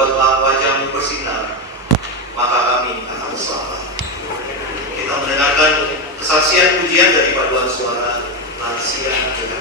buatlah wajah-Mu bersinar, maka kami akan selamat. Kita mendengarkan kesaksian pujian dari paduan suara lansia dengan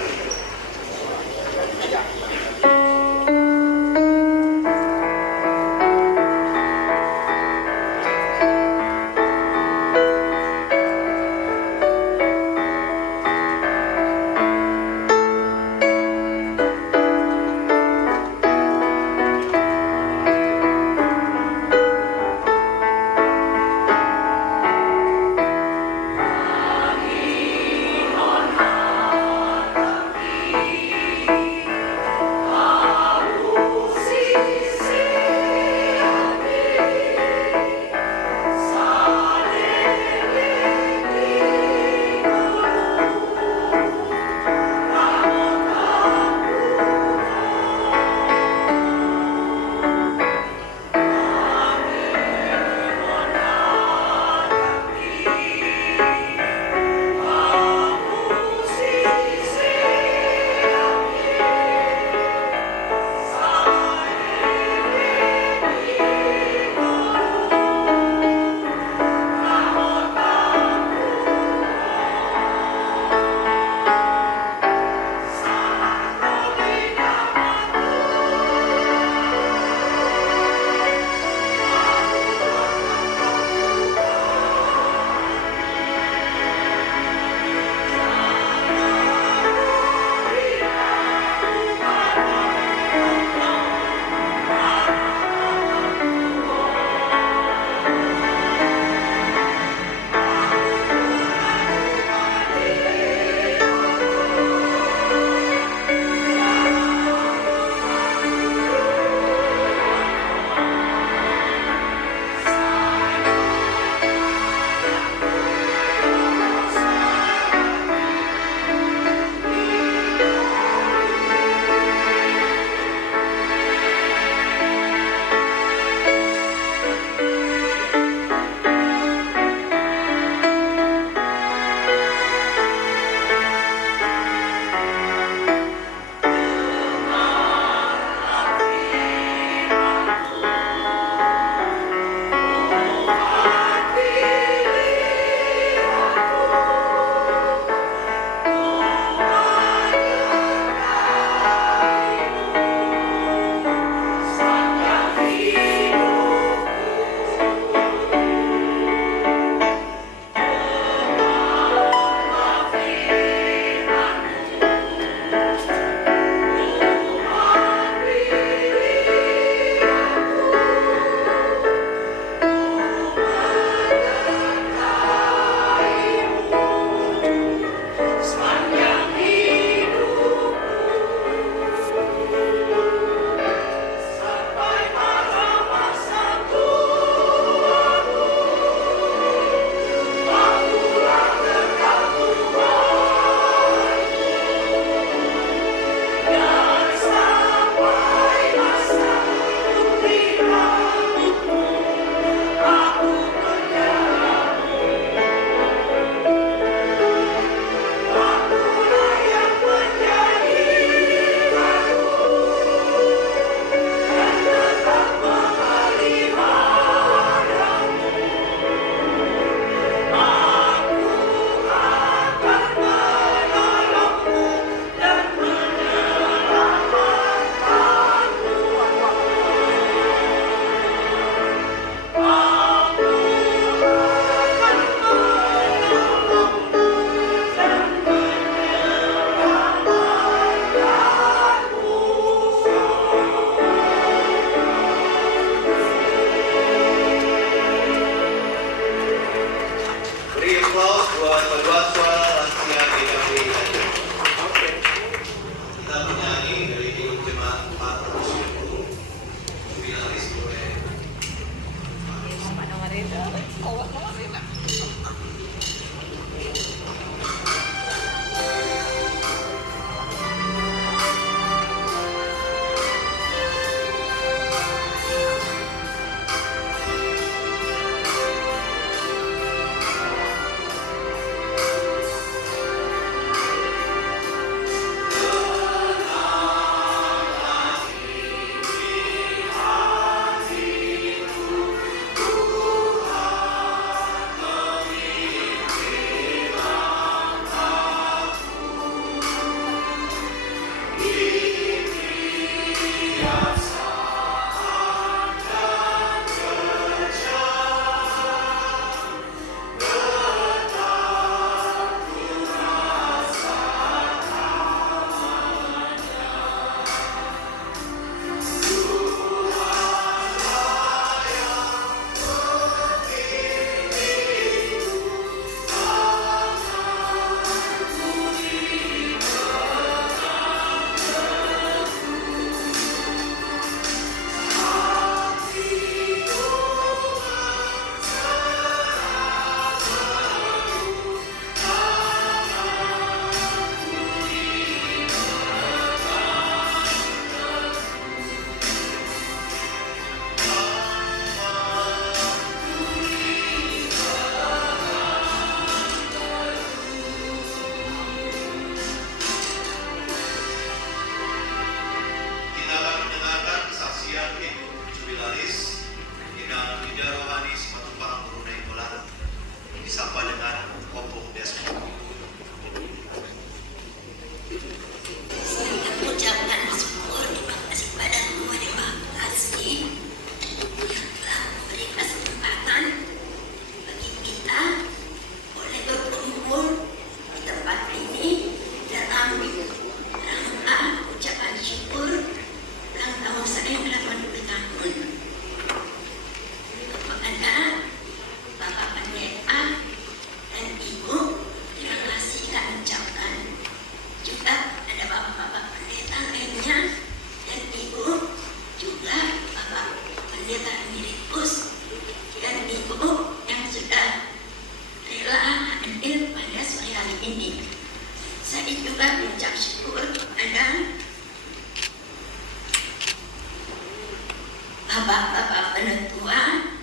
bapak-bapak penentuan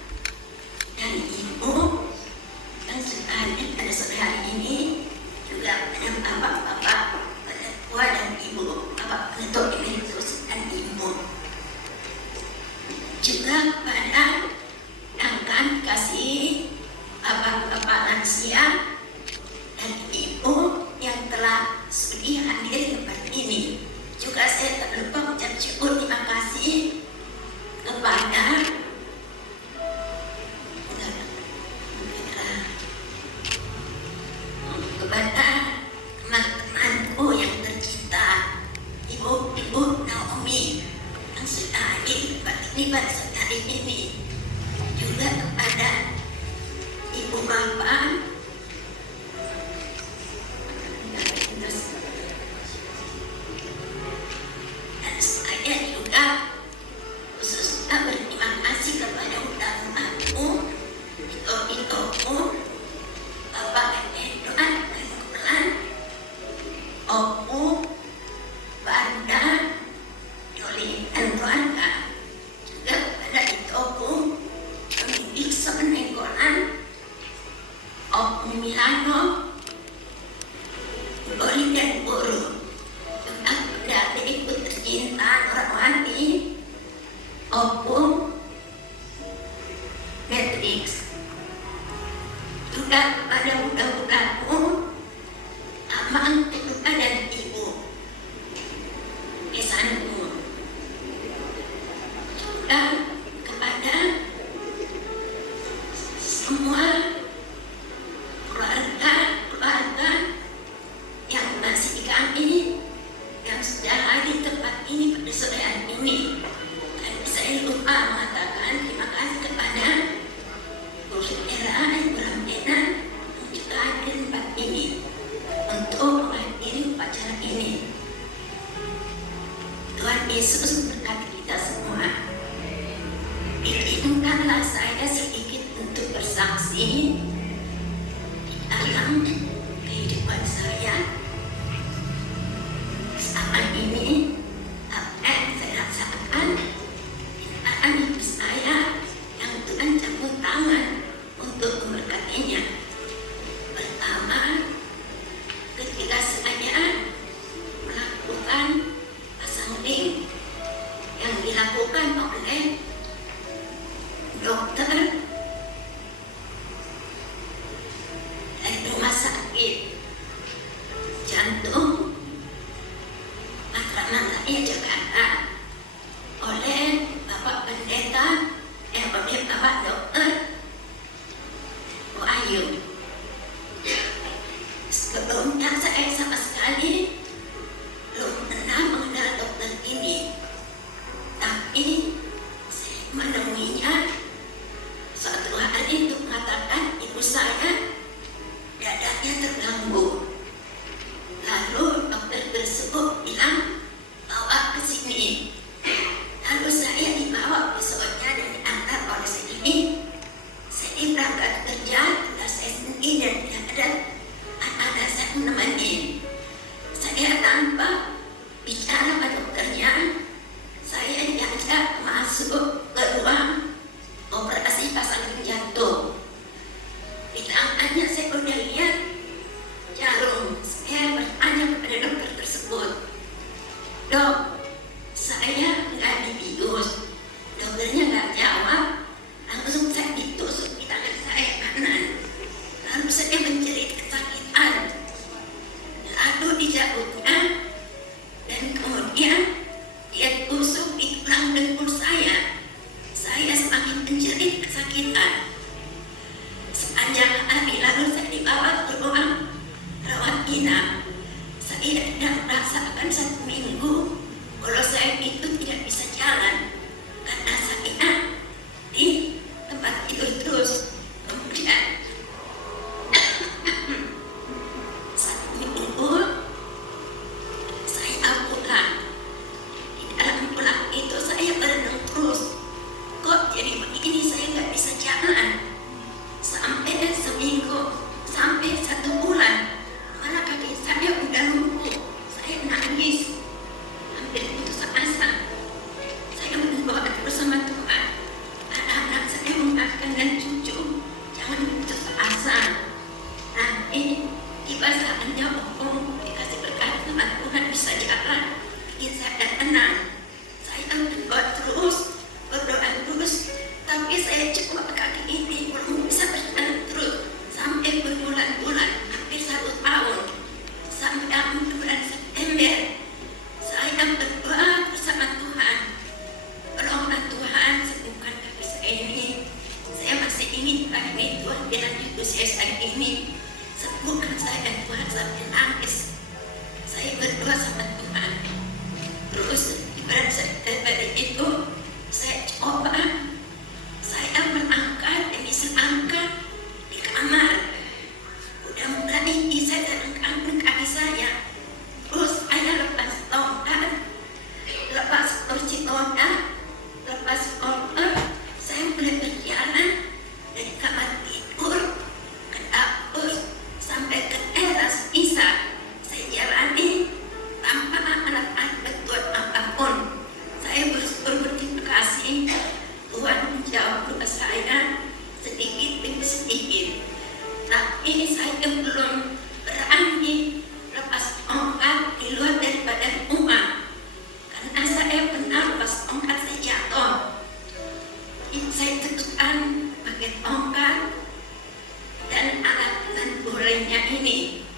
dan ibu yang sudah hadir pada sore hari ini, juga pada bapak-bapak penentua dan ibu, bapak penentu emeritus dan ibu, juga kepada rekan kasih bapak-bapak lansia dan ibu yang telah sudi hadir di tempat ini. Juga saya tak lupa ucap syukur terima kasih kepada teman-temanku yang tercinta, ibu Naomi yang sudah hadir di tempat ini pada sore hari ini, juga kepada ibu bapak dan saya juga khususnya berterima kasih kepada utamaku Itoku, Bapak Edwan dan Kulan, Opu, Banda, Joli dan keluarga, juga kepada Itoku, pemilik Senenggolan, Opu Milano, Boli dan Buru, juga kepada adikku tercinta Norawati, Opu, Matrix, juga kepada budak-budakku, Amang, Ketuka dan Ibu, Kesanku, juga kepada semua keluarga yang masih kami yang sudah hadir di tempat ini pada sore hari ini. Dan saya lupa mengatakan terima kasih kepada Bu Saudara Ibu Ramena yang juga hadir di tempat ini untuk menghadiri upacara ini. Tuhan Yesus memberkati kita semua. Izinkanlah saya sedikit untuk bersaksi dalam kehidupan saya selama ini, apa yang saya rasakan dalam hidup saya yang Tuhan campur tangan untuk memberkatinya. Pertama, ketika saya melakukan pasang ring yang dilakukan oleh dokter dari rumah sakit jantung Matraman Raya Jakarta oleh Bapak Pendeta oleh Bapak Dokter Wahyu. Sebelumnya saya sama sekali belum pernah mengenal dokter ini, tapi saya menemuinya suatu hari untuk mengatakan ibu saya dadanya terganggu. Lalu dokter tersebut bilang bawa ke sini. Lalu saya dibawa besoknya dan diantar oleh ini. Saya berangkat kerja, tugas saya sendiri dan tidak ada anak-anak saya menemani. Saya tanpa bicara pada dokternya, saya diajak masuk ke ruang operasi pasang ring jantung. Di tangannya saya udah lihat jarum. Saya bertanya kepada dokter tersebut, "Dok, saya nggak dibius." Dokternya nggak jawab, langsung saya ditusuk di tangan saya kanan. Lalu saya menjerit kesakitan. Lalu dijabutnya dan kemudian dia tusuk di tulang dengkul saya. Saya semakin menjerit kesakitan. Sepanjang hari lalu saya dibawa ke ruang rawat inap. Saya tidak merasakan 1 minggu kalau saya itu tidak bisa jalan karena saya di tempat tidur terus. Kemudian 1 minggu saya pulang. Di dalam pulang itu saya berenang terus. Kok jadi begini, saya nggak bisa jalan. Sampai seminggu, sampai 1 bulan, malah kaki saya udah lumpuh. Saya nangis, hampir putus asa. Saya berdoa terus sama Tuhan. ini, sembuhkan saya Tuhan, sampai nangis. Saya berdoa sama Tuhan. Terus daripada itu saya coba, saya menangkat dan bisa angkat di kamar. Udah mulai saya angkat kaki saya. Terus saya lepas tongkat, lepas kursi roda, lepas koper, saya mulai berjalan dari kamar tidur ke dapur sampai ke teras bisa. Saya jalani tanpa alat-alat bantuan apapun. Saya berterima kasih, Tuhan menjawab doa saya sedikit demi sedikit. Tapi saya belum berani lepas tongkat di luar daripada rumah, karena saya pernah lepas tongkat saya jatuh. Saya tekan pakai tongkat dan alat bantu lainnya ini.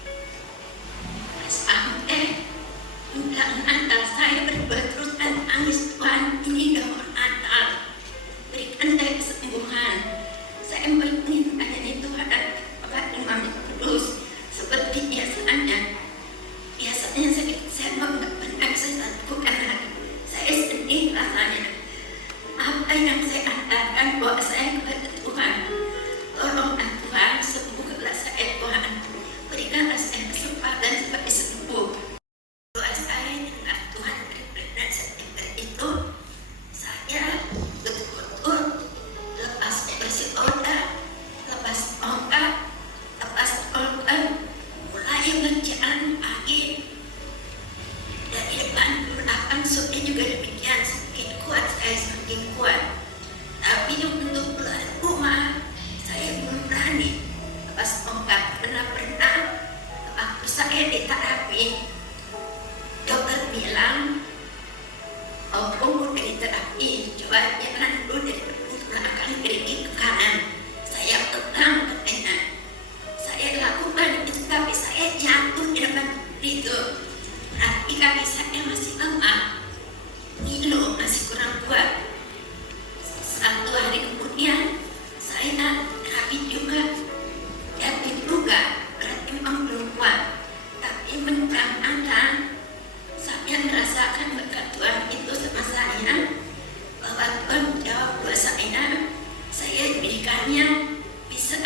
Sampai menjelang Natal saya berdoa terus dan nangis, Tuhan ini udah mau Natal, berikan saya kesembuhan. Saya menginginkan ini Tuhan Bapak Imam Kudus seperti biasanya. Biasanya saya mau nggak pernah saya lakukan lagi. Saya sedih rasanya. Apa yang saya katakan doa saya kepada Tuhan, tolonglah Tuhan, sembuhkanlah saya Tuhan, berikanlah saya kesempatan sebagai sembuh. Doa saya dengan Tuhan benar-benar September itu, saya betul-betul lepas kursi roda, lepas tongkat, lepas koper, mulai berjalan pagi dari depan ke belakang. Sore juga demikian, semakin kuat saya semakin kuat. Tapi untuk keluar rumah saya belum berani lepas tongkat, karena pernah waktu saya diterapi, dokter bilang, oh kamu udah diterapi, coba jalan dulu dari belakang gerigi ke kanan. Saya pegang katanya, saya lakukan itu, tapi saya jatuh di depan itu. Berarti kaki saya masih lemah, Milo masih kurang kuat. 1 hari kemudian saya terapi juga, jatuh juga, berarti memang belum kuat. Tapi mudah-mudahan saya merasakan berkat Tuhan itu sama saya, bahwa Tuhan menjawab doa saya diberikannya bisa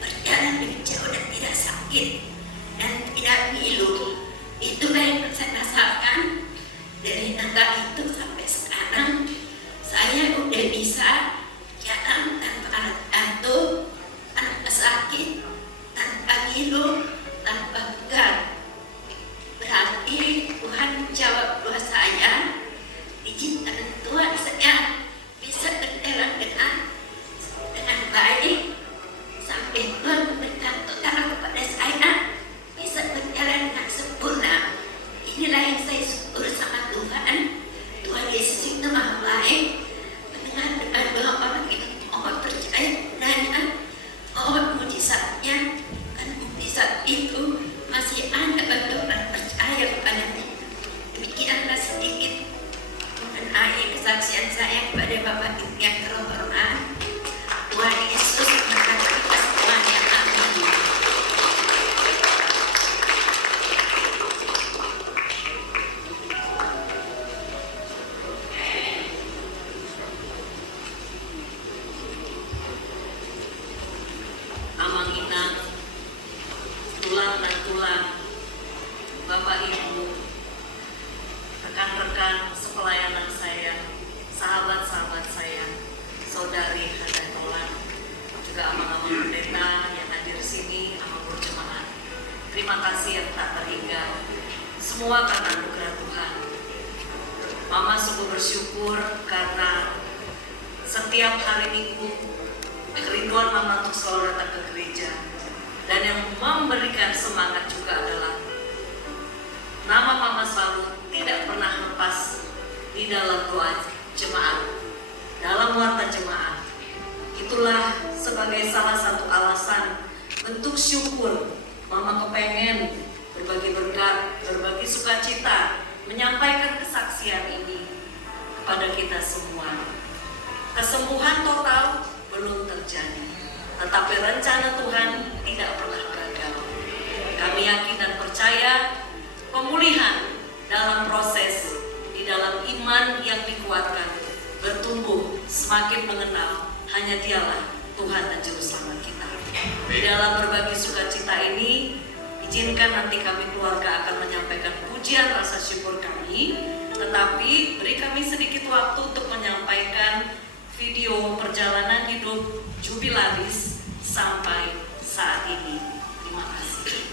berjalan lebih jauh dan tidak sakit dan tidak ngilu. Itulah yang saya rasakan dari Natal itu sampai sekarang. Saya udah bisa jalan tanpa alat bantu, tanpa sakit, tanpa ngilu, tanpa pegal. Berarti Tuhan menjawab doa saya. Diizinkan Tuhan saya bisa berjalan dengan baik sampai Tuhan memberikan total kepada saya bisa berjalan dengan sempurna. Inilah yang saya syukur sama Tuhan. Tuhan Yesus itu maha baik, mendengar doa orang itu mohon percaya padanya, mohon mujizatnya, dan mujizat itu masih ada bagi orang percaya kepadanya. Demikianlah sedikit mengenai kesaksian saya kepada Bapak Ibu yang terhormat. Tuhan Yesus memberkati kita semuanya. Amin. Amang Inang, tulang dan tulang, Bapak Ibu, rekan-rekan sepelayanan saya, sahabat-sahabat saya, saudari Hadai Tolan, juga amang-amang pendeta yang hadir di sini, amang berjemaat. Terima kasih yang tak terhingga, semua karena anugerah Tuhan. Mama sungguh bersyukur karena setiap hari Minggu kerinduan Mama untuk selalu datang ke gereja, dan yang memberikan semangat juga adalah nama Mama selalu tidak pernah lepas di dalam doa jemaat, dalam warta jemaat. Itulah sebagai salah satu alasan bentuk syukur Mama kepengen berbagi berkat, berbagi sukacita, menyampaikan kesaksian ini kepada kita semua. Kesembuhan total belum terjadi, tetapi rencana Tuhan tidak pernah gagal. Kami yakin dan percaya pemulihan dalam proses, di dalam iman yang dikuatkan, bertumbuh, semakin mengenal hanya Dialah Tuhan dan Juru Selamat kita. Di dalam berbagi sukacita ini, izinkan nanti kami keluarga akan menyampaikan pujian rasa syukur kami, tetapi beri kami sedikit waktu untuk menyampaikan video perjalanan hidup jubilaris sampai saat ini. Terima kasih.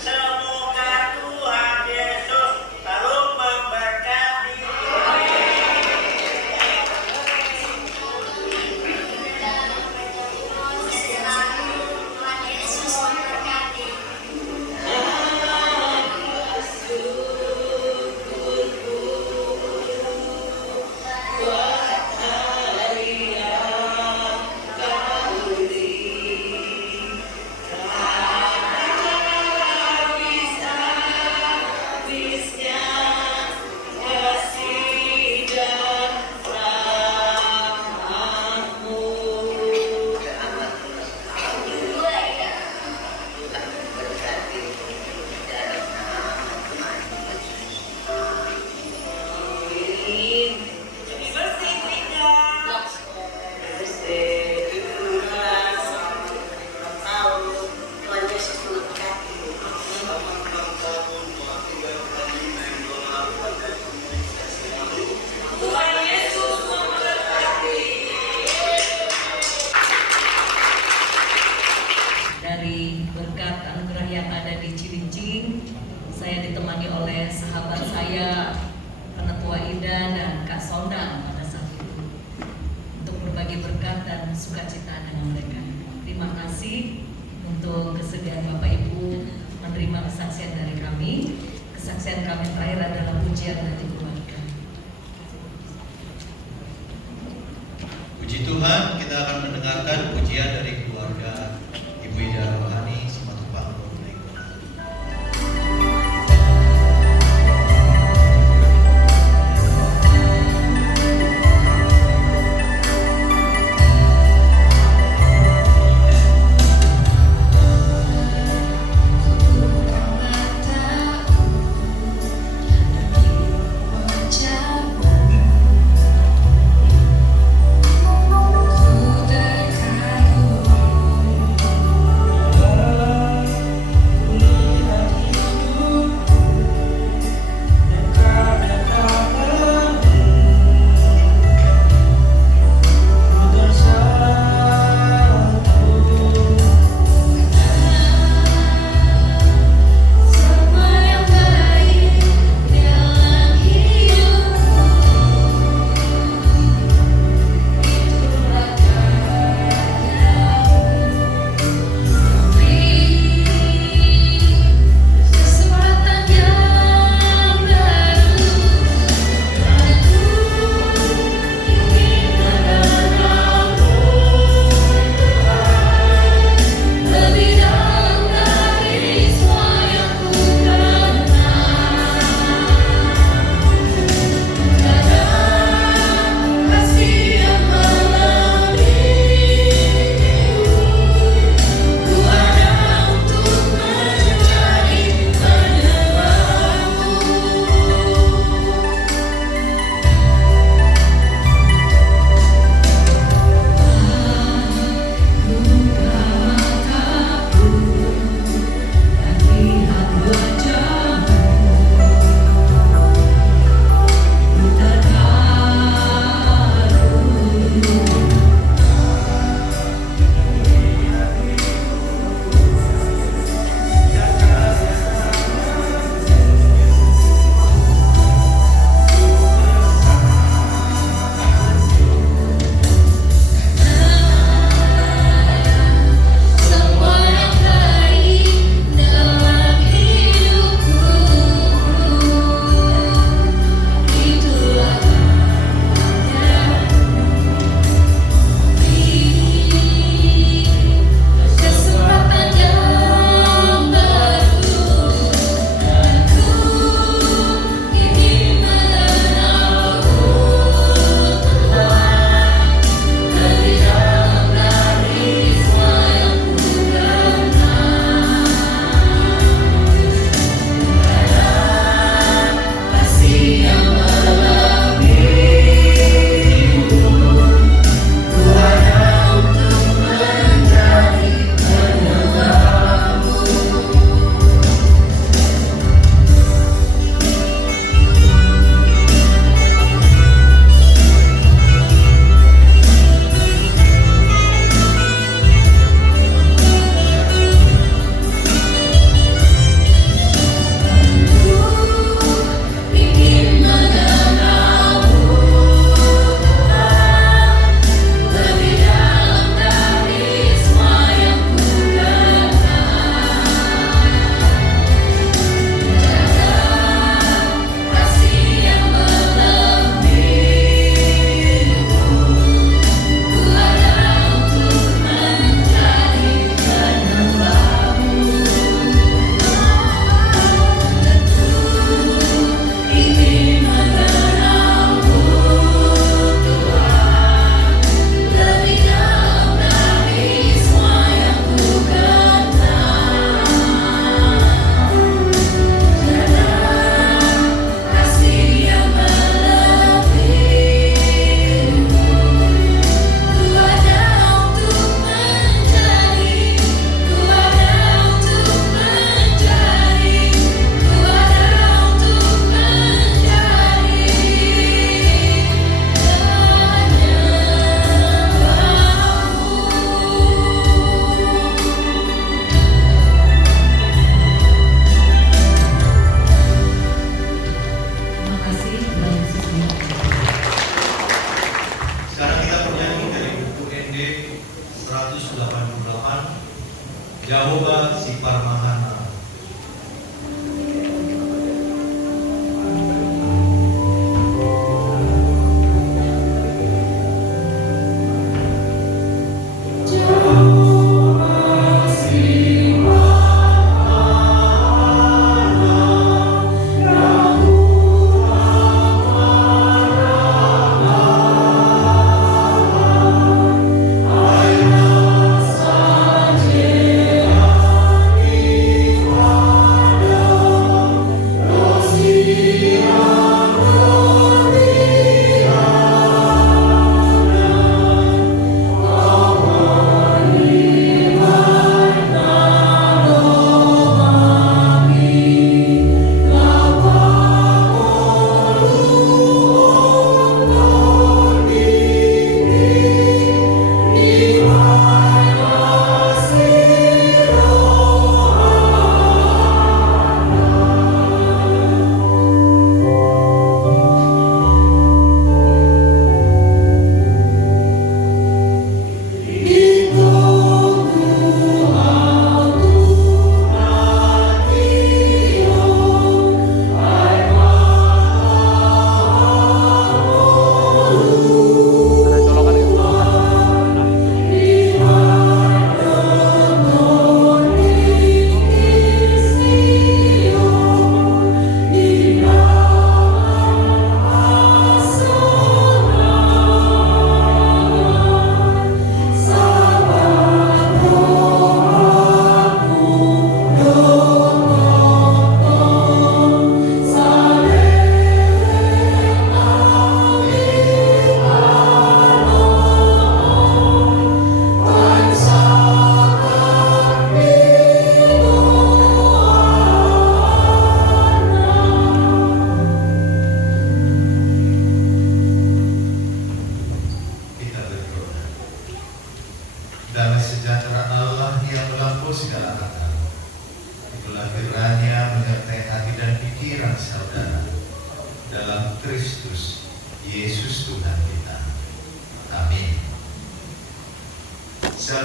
Semoga Tuhan ditemani oleh sahabat saya, Penetua Ida dan Kak Sonda pada saat itu, untuk berbagi berkat dan sukacita dengan mereka. Terima kasih untuk kesediaan Bapak Ibu menerima kesaksian dari kami. Kesaksian kami terakhir adalah pujian dari keluarga. Puji Tuhan, kita akan mendengarkan pujian dari keluarga Ibu Ida Rohani Simatupang. Ku tak tahu lagi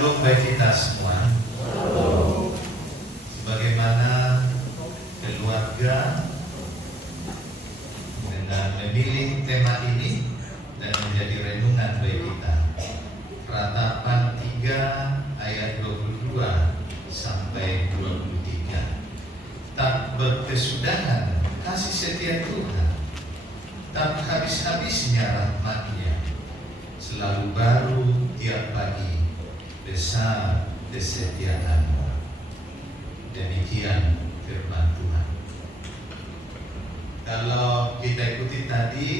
Shalom bagi kita semua. Sebagaimana keluarga dengan memilih tema ini dan menjadi renungan bagi kita. Ratapan 3 ayat 22 sampai 23. Tak berkesudahan kasih setia Tuhan, tak habis-habisnya rahmat-Nya, selalu baru tiap pagi, besar kesetiaan-Mu. Demikian firman Tuhan. Kalau kita ikuti tadi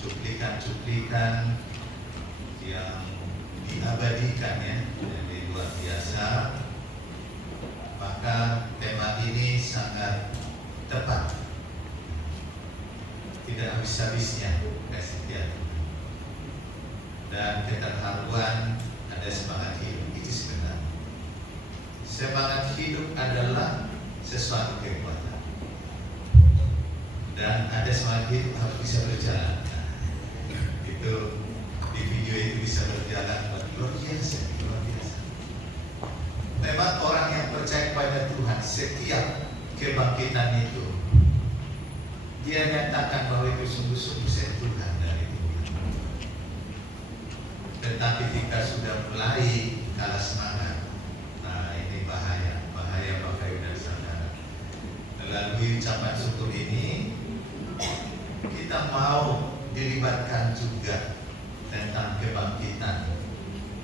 cuplikan-cuplikan yang diabadikan ya, jadi luar biasa, maka tema ini sangat tepat. Tidak habis-habisnya kasih setia dan keterharuan ada semangat hidup. Itu sebenarnya semangat hidup adalah sesuatu kekuatan, dan ada semangat hidup harus bisa berjalan. Itu di video itu bisa berjalan luar biasa, luar biasa. Memang orang yang percaya pada Tuhan, setiap kebangkitan itu dia nyatakan bahwa itu sungguh-sungguh sentuhan dari Tuhan. Tetapi jika sudah mulai kalah semangat, nah ini bahaya Bapak Ibu dan Saudara. Melalui ucapan syukur ini kita mau dilibatkan juga tentang kebangkitan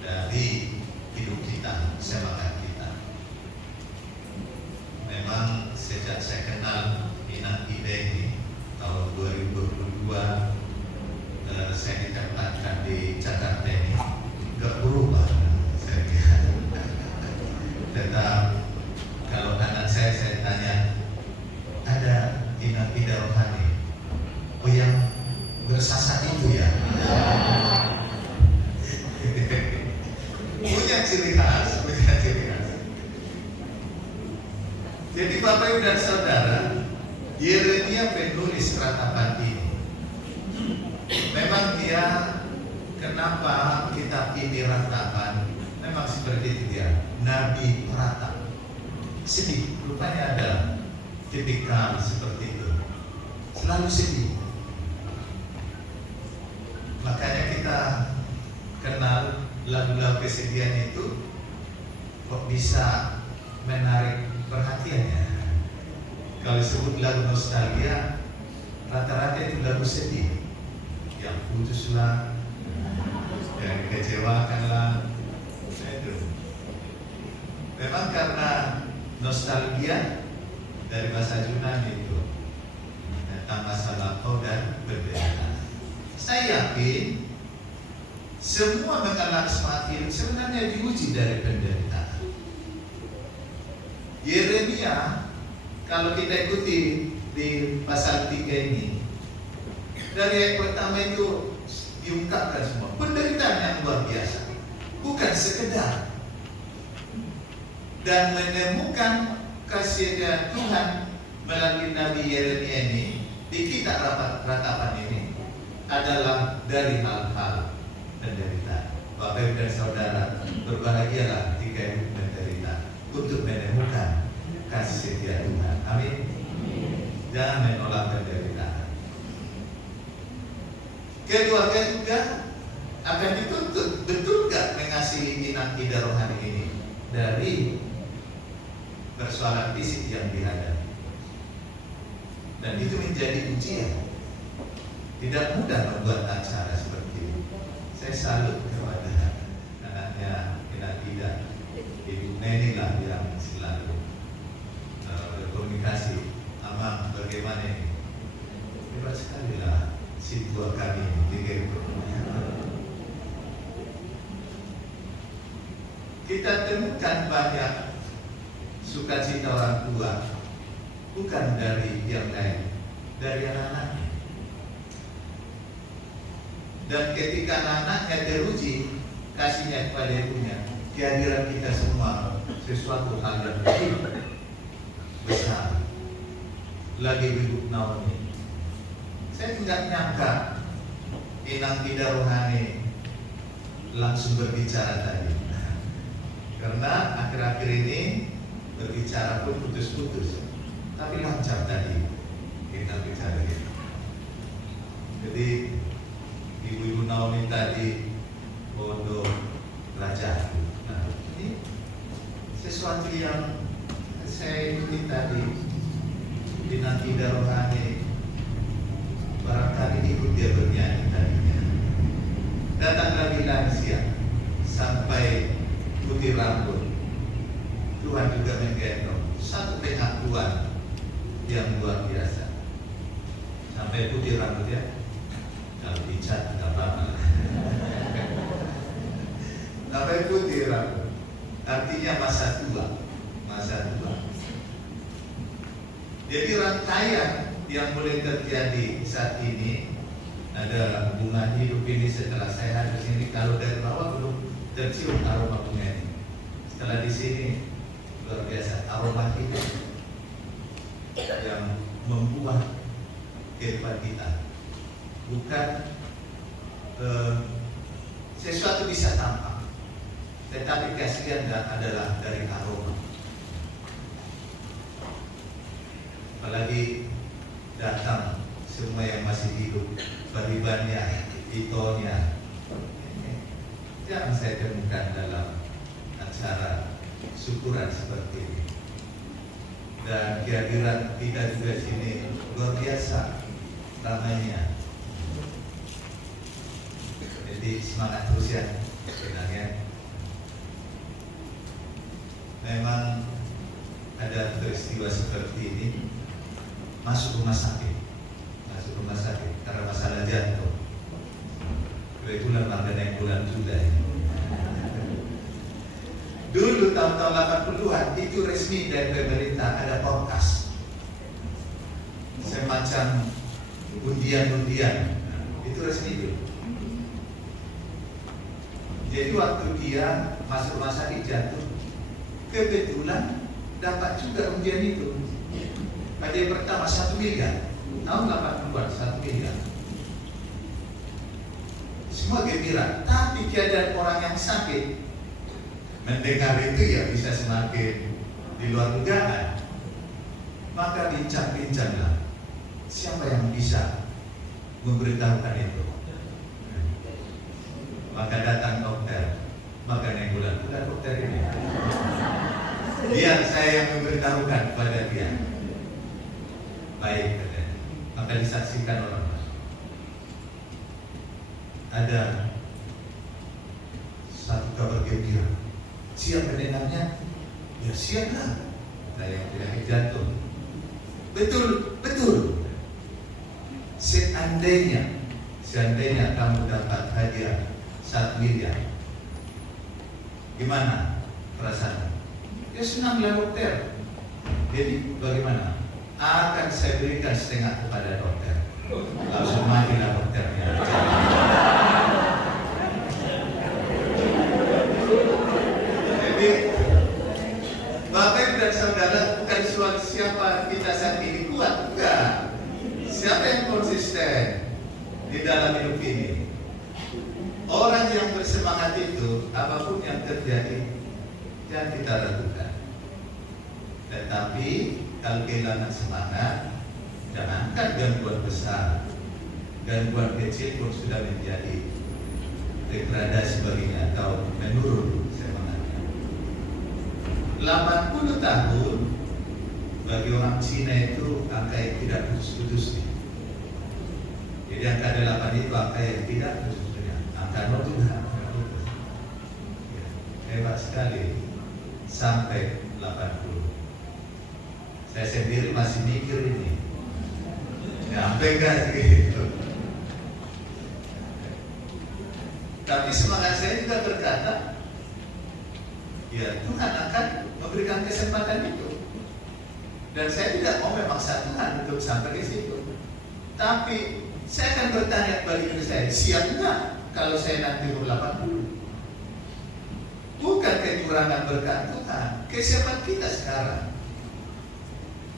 dari hidup kita, semangat kita. Memang sejak saya kenal Inang Ide ini tahun 2022, saya ditempatkan di Jakarta ini, gak berubah saya lihat. Tetap kalau anak saya tanya, ada Inang Ida Rohani, oh yang bersasat itu ya, punya ciri khas. Jadi Bapak Ibu dan Saudara, Yeremia penulis ratapan ini. Memang dia, kenapa kita pilih ratapan? Memang seperti itu dia, Nabi peratap. Sedih, rupanya ada tipikal seperti itu, selalu sedih. Makanya kita kenal lagu-lagu kesedihan itu kok bisa menarik perhatiannya. Kalau disebut lagu nostalgia, rata-rata itu lagu sedih, yang putuslah, yang kecewakanlah. Itu memang karena nostalgia dari bahasa Yunani itu tentang masa lampau dan penderitaan. Saya yakin semua mengalami semangat hidup sebenarnya diuji dari penderitaan. Yeremia, kalau kita ikuti di pasal 3 ini, dari ayat pertama itu diungkapkan semua penderitaan yang luar biasa, bukan sekedar, dan menemukan kasih Tuhan melalui Nabi Yeremia ini di kitab ratapan ini adalah dari hal-hal penderitaan. Bapak Ibu dan Saudara, berbahagialah jika hidup menderita untuk menemukan kasih setia Tuhan. Amin. Jangan menolak penderitaan. Keluarga juga akan dituntut, betul gak mengasihi Inang Ida Rohani ini dari persoalan fisik yang dihadapi. Dan itu menjadi ujian. Tidak mudah membuat acara seperti ini. Saya salut kepada anaknya Inang Ida, Ibu Neni lah yang selalu berkomunikasi. Amang, bagaimana ini? Hebat sekali lah si tua kami di Gempur. Kita temukan banyak sukacita orang tua, bukan dari yang lain, dari anak-anaknya. Dan ketika anak-anaknya teruji kasihnya kepada ibunya, kehadiran kita semua sesuatu hal yang besar. Lagi Ibu Naomi, saya tidak nyangka Inang Ida Rohani langsung berbicara tadi. Karena akhir-akhir ini berbicara pun putus-putus, tapi lancar tadi kita bicara gitu. Jadi Ibu Naomi tadi bodoh raja. Nah, ini sesuatu yang saya ikuti tadi di Nantida Rohani. Barangkali ikut dia bernyanyi tadinya. Datang lagi lansia sampai putih rambut. Tuhan juga menggendong satu pengakuan yang luar biasa. Sampai putih rambut ya. Kalau dicat tidak apa-apa. Sampai putih rambut. Artinya masa tua. Masa tua. Jadi rangkaian yang boleh terjadi saat ini, ada bunga hidup ini setelah saya hadir sini. Kalau dari bawah belum tercium aroma bunga ini. Setelah di sini luar biasa aroma hidup yang membuat kehidupan kita. Bukan sesuatu bisa tampak, tetapi keaslian adalah dari aroma. Apalagi datang semua yang masih hidup, baribannya, itonya, yang saya temukan dalam acara syukuran seperti ini. Dan kehadiran kita juga sini luar biasa ramainya. Jadi semangat terus ya, sebenarnya. Memang ada peristiwa seperti ini. Masuk rumah sakit karena masalah jantung. Kebetulan ada naik bulan juga ini. Dulu tahun-tahun 80-an itu resmi dari pemerintah ada podcast, semacam undian-undian. Itu resmi dulu. Jadi waktu dia masuk rumah sakit jantung, kebetulan dapat juga undian itu. Hadiah pertama 1 miliar, tahun 80-an 1 miliar. Semua gembira, tapi keadaan orang yang sakit mendengar itu ya bisa semakin di luar dugaan. Maka bincang-bincanglah siapa yang bisa memberitahukan itu. Maka datang dokter, maka naik bulan dokter ini. Biar saya yang memberitahukan kepada dia. Baik, katanya. Maka disaksikan orang. Ada satu kabar gembira. Siap pendengarnya? Ya siaplah. Saya yang penyakit jantung. Betul. Seandainya kamu dapat hadiah 1 miliar, gimana perasaan? Ya senanglah dokter. Jadi bagaimana? Akan saya berikan setengah kepada dokter. Langsung matilah dokternya. Jadi Bapak Ibu dan Saudara, bukan soal siapa kita saat ini kuat, enggak. Siapa yang konsisten di dalam hidup ini? Orang yang bersemangat itu, apapun yang terjadi, jangan kita ragukan. Tetapi kalau kehilangan semangat, jangankan gangguan besar, gangguan kecil pun sudah menjadi degradasi baginya atau menurun semangatnya. 80 tahun bagi orang Cina itu angka yang tidak putus-putus. Jadi angka 8 itu angka yang tidak putus-putusnya. Angka 0 juga hebat sekali sampai 80. Saya sendiri masih mikir ini, sampai enggak gitu. Tapi semangat saya juga berkata, ya Tuhan akan memberikan kesempatan itu. Dan saya tidak mau memaksa Tuhan untuk sampai ke situ. Tapi saya akan bertanya kepada diri saya, siap enggak kalau saya nanti umur 80? Bukan kekurangan berkat Tuhan, kesiapan kita sekarang.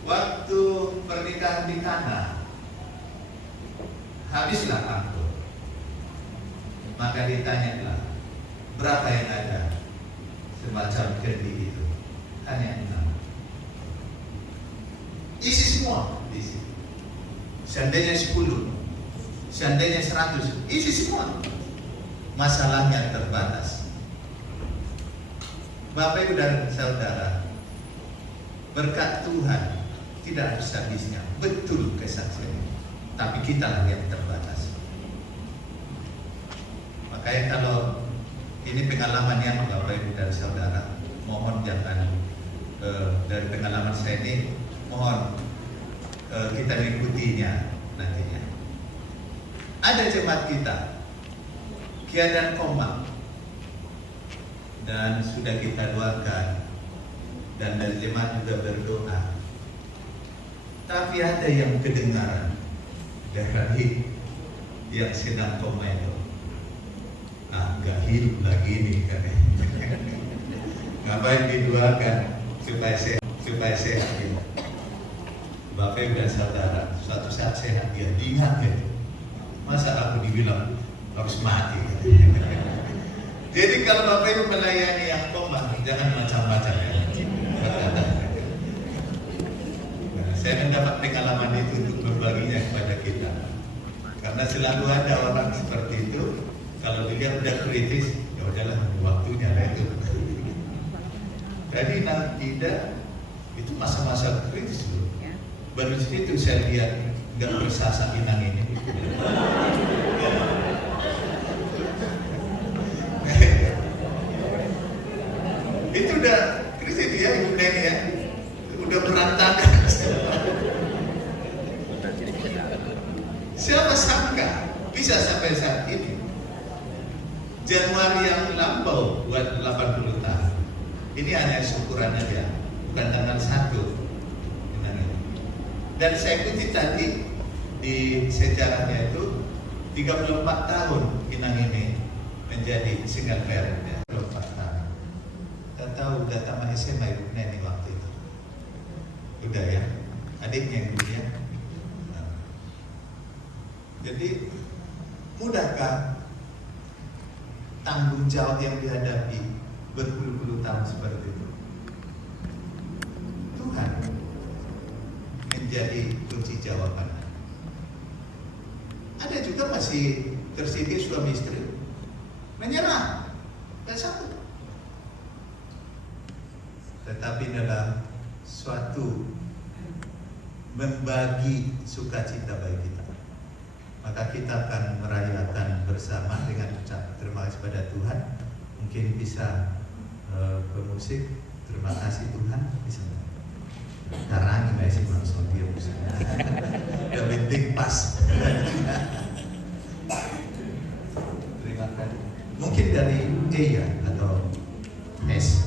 Waktu pernikahan di Kana, habislah anggur. Maka ditanyalah, berapa yang ada? semacam kendi itu. Hanya 6. Isi semua di situ. Seandainya 10, seandainya 100, isi semua. Masalahnya terbatas. Bapak Ibu dan Saudara, berkat Tuhan tidak habis habisnya. Betul kesaksian. Tapi kita lah yang terbatas. Makanya kalau ini pengalamannya Bapak Ibu dan Saudara, mohon jangan dari pengalaman saya ini, mohon kita mengikutinya nantinya. Ada jemaat kita keadaan koma dan sudah kita doakan dan dari jemaat juga berdoa, tapi ada yang kedengaran dari yang sedang koma itu, nggak hidup lagi nih kan. Ngapain didoakan supaya sehat gitu. Bapak Ibu dan Saudara, suatu saat sehat dia ingat ya, masa aku dibilang harus mati gitu. Jadi kalau Bapak Ibu melayani yang koma, jangan macam-macam ya. Saya mendapat pengalaman itu untuk berbaginya kepada kita. Karena selalu ada orang seperti itu, kalau dilihat udah kritis, ya udahlah waktunya lah itu. Jadi tidak, itu masa-masa kritis loh. Baru situ saya lihat nggak bersasa inang ini. Itu udah kritis ya Ibu Neni ya, udah berantakan. Siapa sangka bisa sampai saat ini. Januari yang lampau buat 80 tahun. Ini hanya syukuran aja, bukan tanggal 1. Dan saya ikuti tadi di sejarahnya itu 34 tahun Inang ini menjadi single parent ya. 34 tahun. Tidak tahu udah tamat SMA Ibu Neni waktu itu. Udah ya, adiknya yang dulu ya. Jadi mudahkah tanggung jawab yang dihadapi berpuluh-puluh tahun seperti itu? Tuhan menjadi kunci jawaban. Ada juga masih tersitir suami istri menyerah, gak sanggup. Tetapi dalam suatu membagi sukacita bagi kita, maka kita akan merayakan bersama dengan ucap terima kasih pada Tuhan. Mungkin bisa bermusik, terima kasih Tuhan, bisa karang nggak sih langsung dia bisa. Yang penting pas. Terima kasih. Mungkin dari E ya atau S.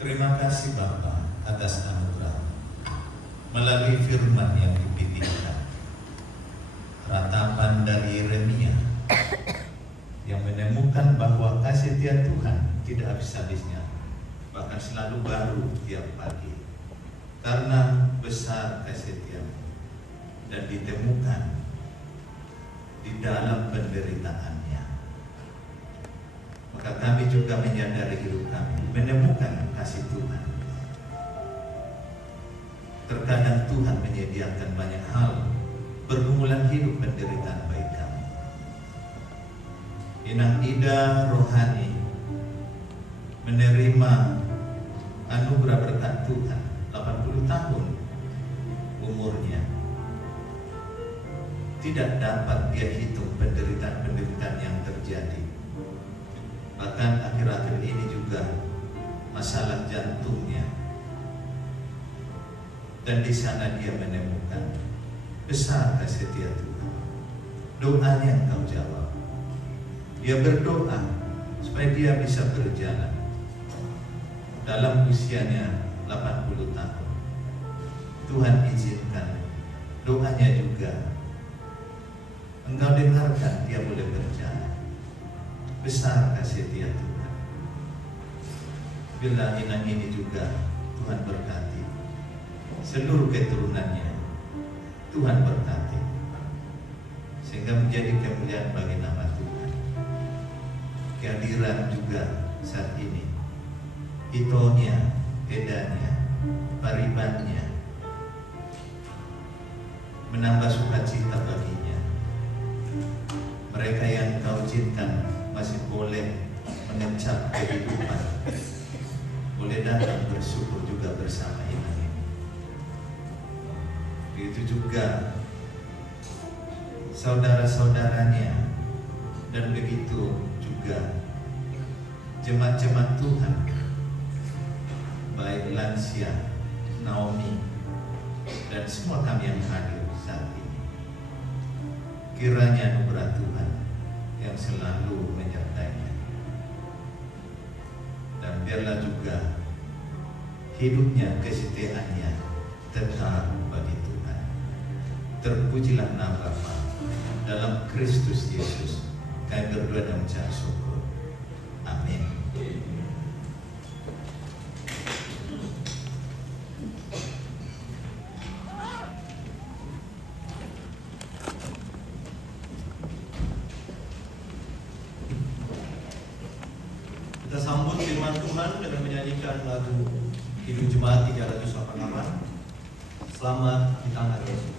Terima kasih Bapa atas anugerah melalui firman yang dipitihkan, ratapan dari Yeremia yang menemukan bahwa kasih setia Tuhan tidak habis-habisnya bahkan selalu baru tiap pagi. Karena besar kesetiamu dan ditemukan di dalam penderitaannya, maka kami juga menyadari hidup kami menemukan kasih Tuhan. Terkadang Tuhan menyediakan banyak hal pergumulan hidup penderitaan bagi kami. Inang Ida rohani menerima anugerah berkat Tuhan 80 tahun umurnya. Tidak dapat dia hitung penderitaan-penderitaan yang terjadi. Bahkan akhir-akhir ini juga masalah jantungnya. Dan di sana dia menemukan besar kasih setia Tuhan. Doanya Engkau jawab. Dia berdoa supaya dia bisa berjalan. Dalam usianya 80 tahun, Tuhan izinkan doanya juga Engkau dengarkan, dia boleh berjalan. Besar kasih setia Tuhan. Bila inang ini juga Tuhan berkati seluruh keturunannya, Tuhan berkati sehingga menjadi kemuliaan bagi nama Tuhan. Kehadiran juga saat ini, Itonya, Edanya, Paribannya menambah sukacita baginya. Mereka yang Kau izinkan masih boleh mengecap kehidupan, boleh datang bersyukur juga bersama inang ini. Begitu juga saudara-saudaranya, dan begitu juga jemaat-jemaat Tuhan, baik lansia, Naomi, dan semua kami yang hadir saat ini. Kiranya anugerah Tuhan yang selalu menyertainya, dan biarlah juga hidupnya, kesetiaannya tetap bagi Tuhan. Terpujilah nama Bapa dalam Kristus Yesus. Kami berdoa dan mengucap syukur. Amin. Kita sambut firman Tuhan dengan menyanyikan lagu Hidup Jemaat 388. Selamat di tangan Yesus.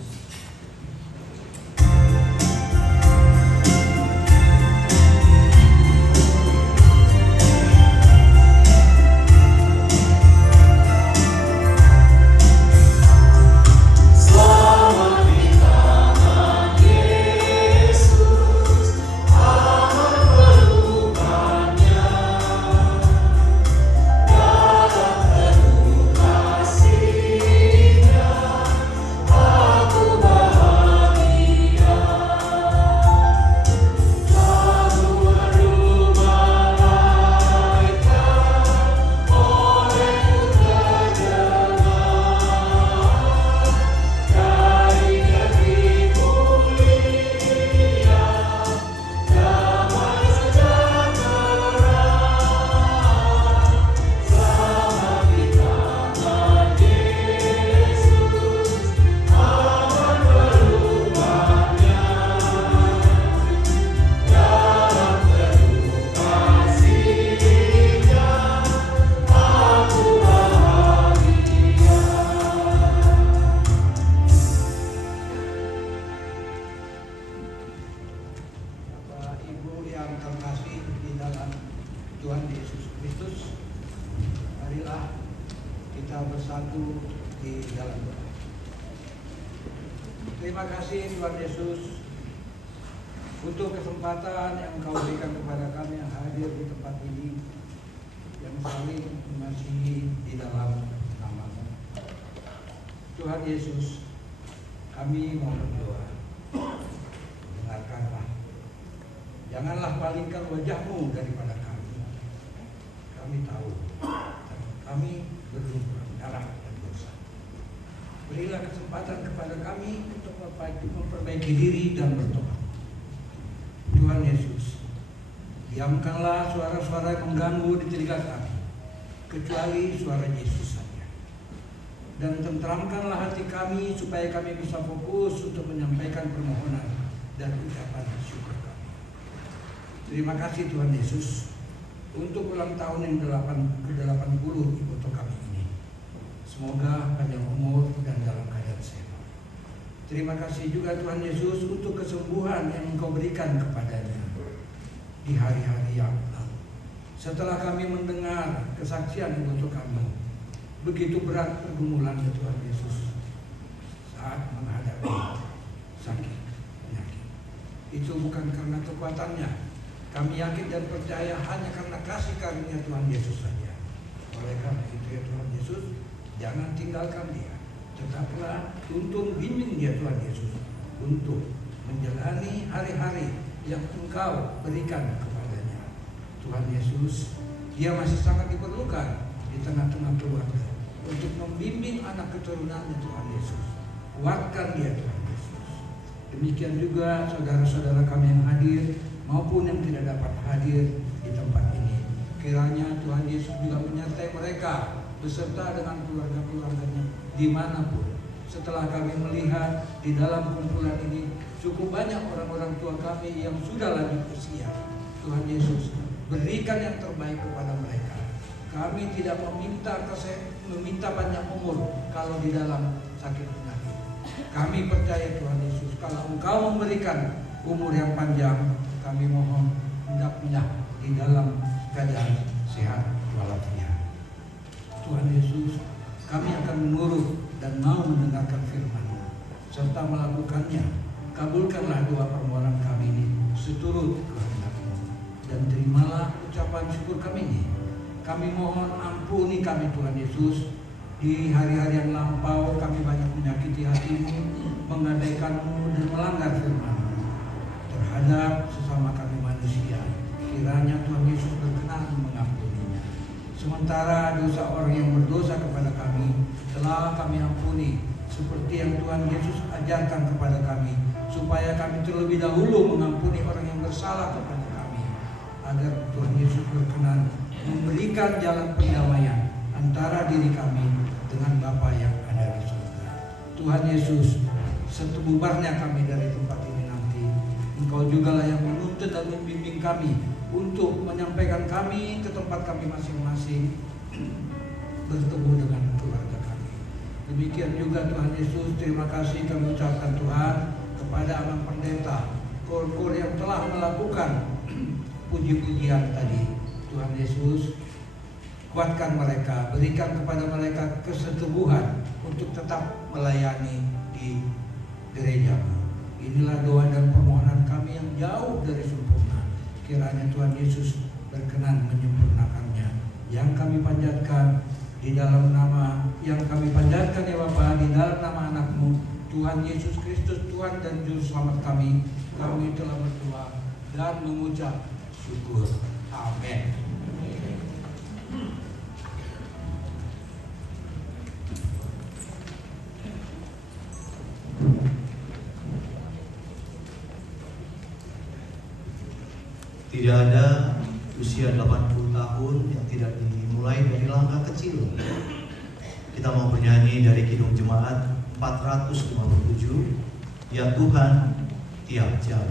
Tuhan Yesus Kristus, marilah kita bersatu di dalam doa. Terima kasih Tuhan Yesus untuk kesempatan yang Engkau berikan kepada kami yang hadir di tempat ini, yang saling mengasihi di dalam nama-Mu. Tuhan Yesus, kami mau berdoa, dengarkanlah, janganlah palingkan wajah-Mu daripada kami. Kami tahu kami belum berdarah dan dosa. Berilah kesempatan kepada kami untuk memperbaiki diri dan bertobat. Tuhan Yesus, diamkanlah suara-suara yang mengganggu di telinga kami. kecuali suara Yesus saja. Dan tentramkanlah hati kami supaya kami bisa fokus untuk menyampaikan permohonan dan ucapan syukur kami. Terima kasih Tuhan Yesus untuk ulang tahun yang ke-80 ibu kami ini. Semoga panjang umur dan dalam keadaan sehat. Terima kasih juga Tuhan Yesus untuk kesembuhan yang Engkau berikan kepadanya di hari-hari yang lalu. Setelah kami mendengar kesaksian ibu kami, begitu berat pergumulan Tuhan Yesus saat menghadapi sakit penyakit. Itu bukan karena kekuatannya. Kami yakin dan percaya hanya karena kasih karunia Tuhan Yesus saja. Oleh karena itu ya Tuhan Yesus, jangan tinggalkan dia. Tetaplah tuntun bimbing dia Tuhan Yesus untuk menjalani hari-hari yang Engkau berikan kepadanya. Tuhan Yesus, dia masih sangat diperlukan di tengah-tengah keluarga untuk membimbing anak keturunannya Tuhan Yesus. Kuatkan dia Tuhan Yesus. Demikian juga saudara-saudara kami yang hadir maupun yang tidak dapat hadir di tempat ini. Kiranya Tuhan Yesus juga menyertai mereka beserta dengan keluarga-keluarganya dimanapun. Setelah kami melihat di dalam kumpulan ini cukup banyak orang-orang tua kami yang sudah lanjut usia. Tuhan Yesus, berikan yang terbaik kepada mereka. Kami tidak meminta banyak umur kalau di dalam sakit penyakit. Kami percaya Tuhan Yesus, kalau Engkau memberikan umur yang panjang, kami mohon hendaknya di dalam keadaan sehat walafiat. Tuhan Yesus, kami akan menurut dan mau mendengarkan firman-Mu serta melakukannya. Kabulkanlah doa permohonan kami ini seturut kehendak-Mu dan terimalah ucapan syukur kami ini. Kami mohon ampuni kami Tuhan Yesus. Di hari-hari yang lampau kami banyak menyakiti hati-Mu, mengabaikan-Mu dan melanggar firman-Mu terhadap sesama kami manusia. Kiranya Tuhan Yesus berkenan mengampuninya. Sementara dosa orang yang berdosa kepada kami telah kami ampuni, seperti yang Tuhan Yesus ajarkan kepada kami, supaya kami terlebih dahulu mengampuni orang yang bersalah kepada kami, agar Tuhan Yesus berkenan memberikan jalan pendamaian antara diri kami dengan Bapa yang ada di surga. Tuhan Yesus, setebubarnya kami dari tempat ini nanti, Engkau jugalah yang menuntun dan membimbing kami untuk menyampaikan kami ke tempat kami masing-masing bertemu dengan keluarga kami. Demikian juga Tuhan Yesus, terima kasih kami ucapkan Tuhan kepada Abang Pendeta, kor-kor yang telah melakukan puji-pujian tadi. Tuhan Yesus, kuatkan mereka, berikan kepada mereka kesetubuhan untuk tetap melayani di gereja. Inilah doa dan permohonan kami yang jauh dari sempurna. Kiranya Tuhan Yesus berkenan menyempurnakannya. Yang kami panjatkan di dalam nama, yang kami panjatkan ya Bapa, di dalam nama anak-Mu Tuhan Yesus Kristus, Tuhan dan Juru Selamat kami telah berdoa dan mengucap syukur. Amin. Tidak ada usia 80 tahun yang tidak dimulai dari langkah kecil. Kita mau bernyanyi dari Kidung Jemaat 457, Ya Tuhan tiap jam.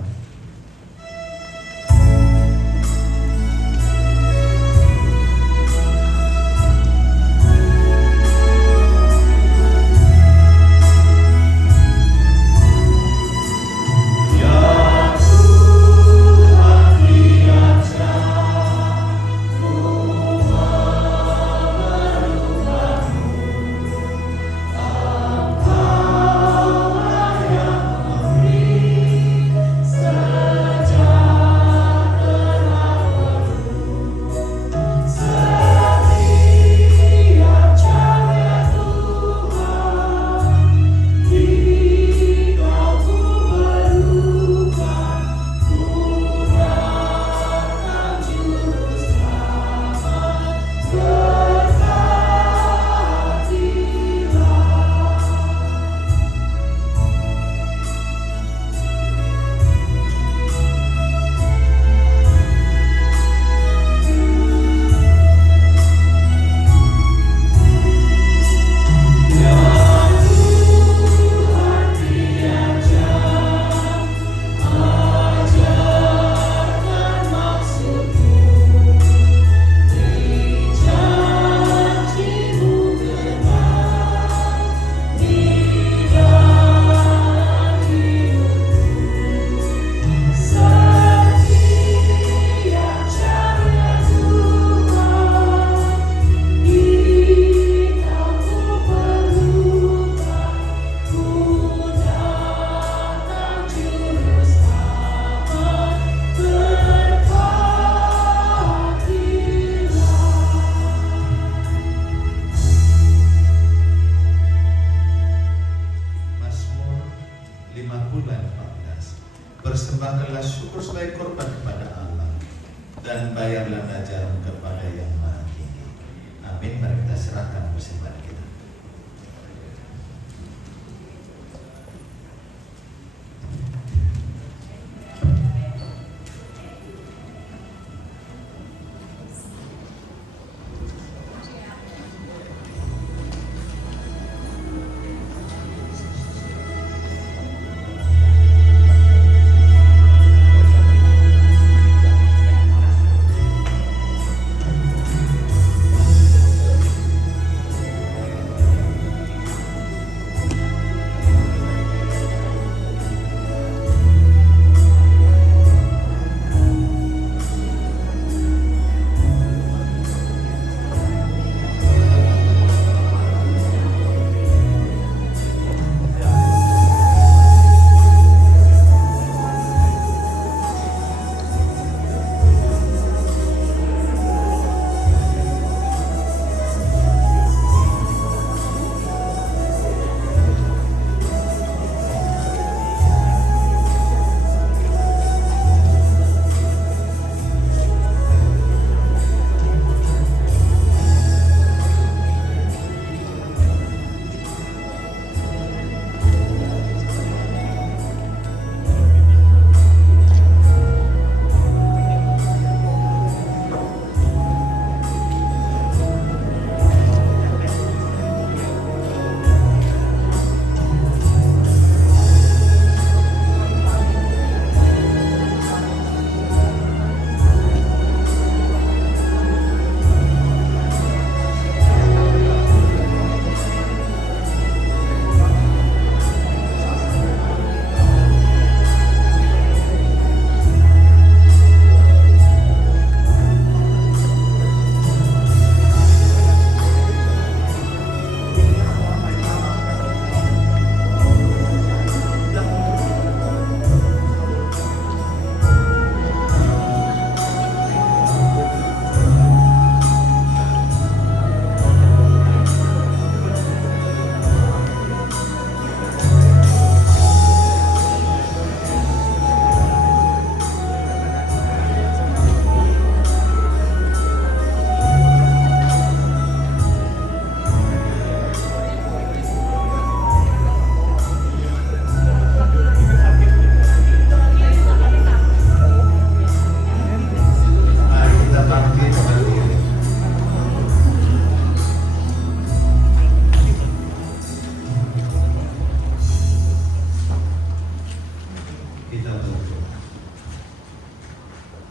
Selamat 5 bulan 14. Persembahkanlah syukur sebagai korban kepada Allah dan bayarlah najarum kepada yang Maha Tinggi. Amin. Mari kita serahkan persembahan kita.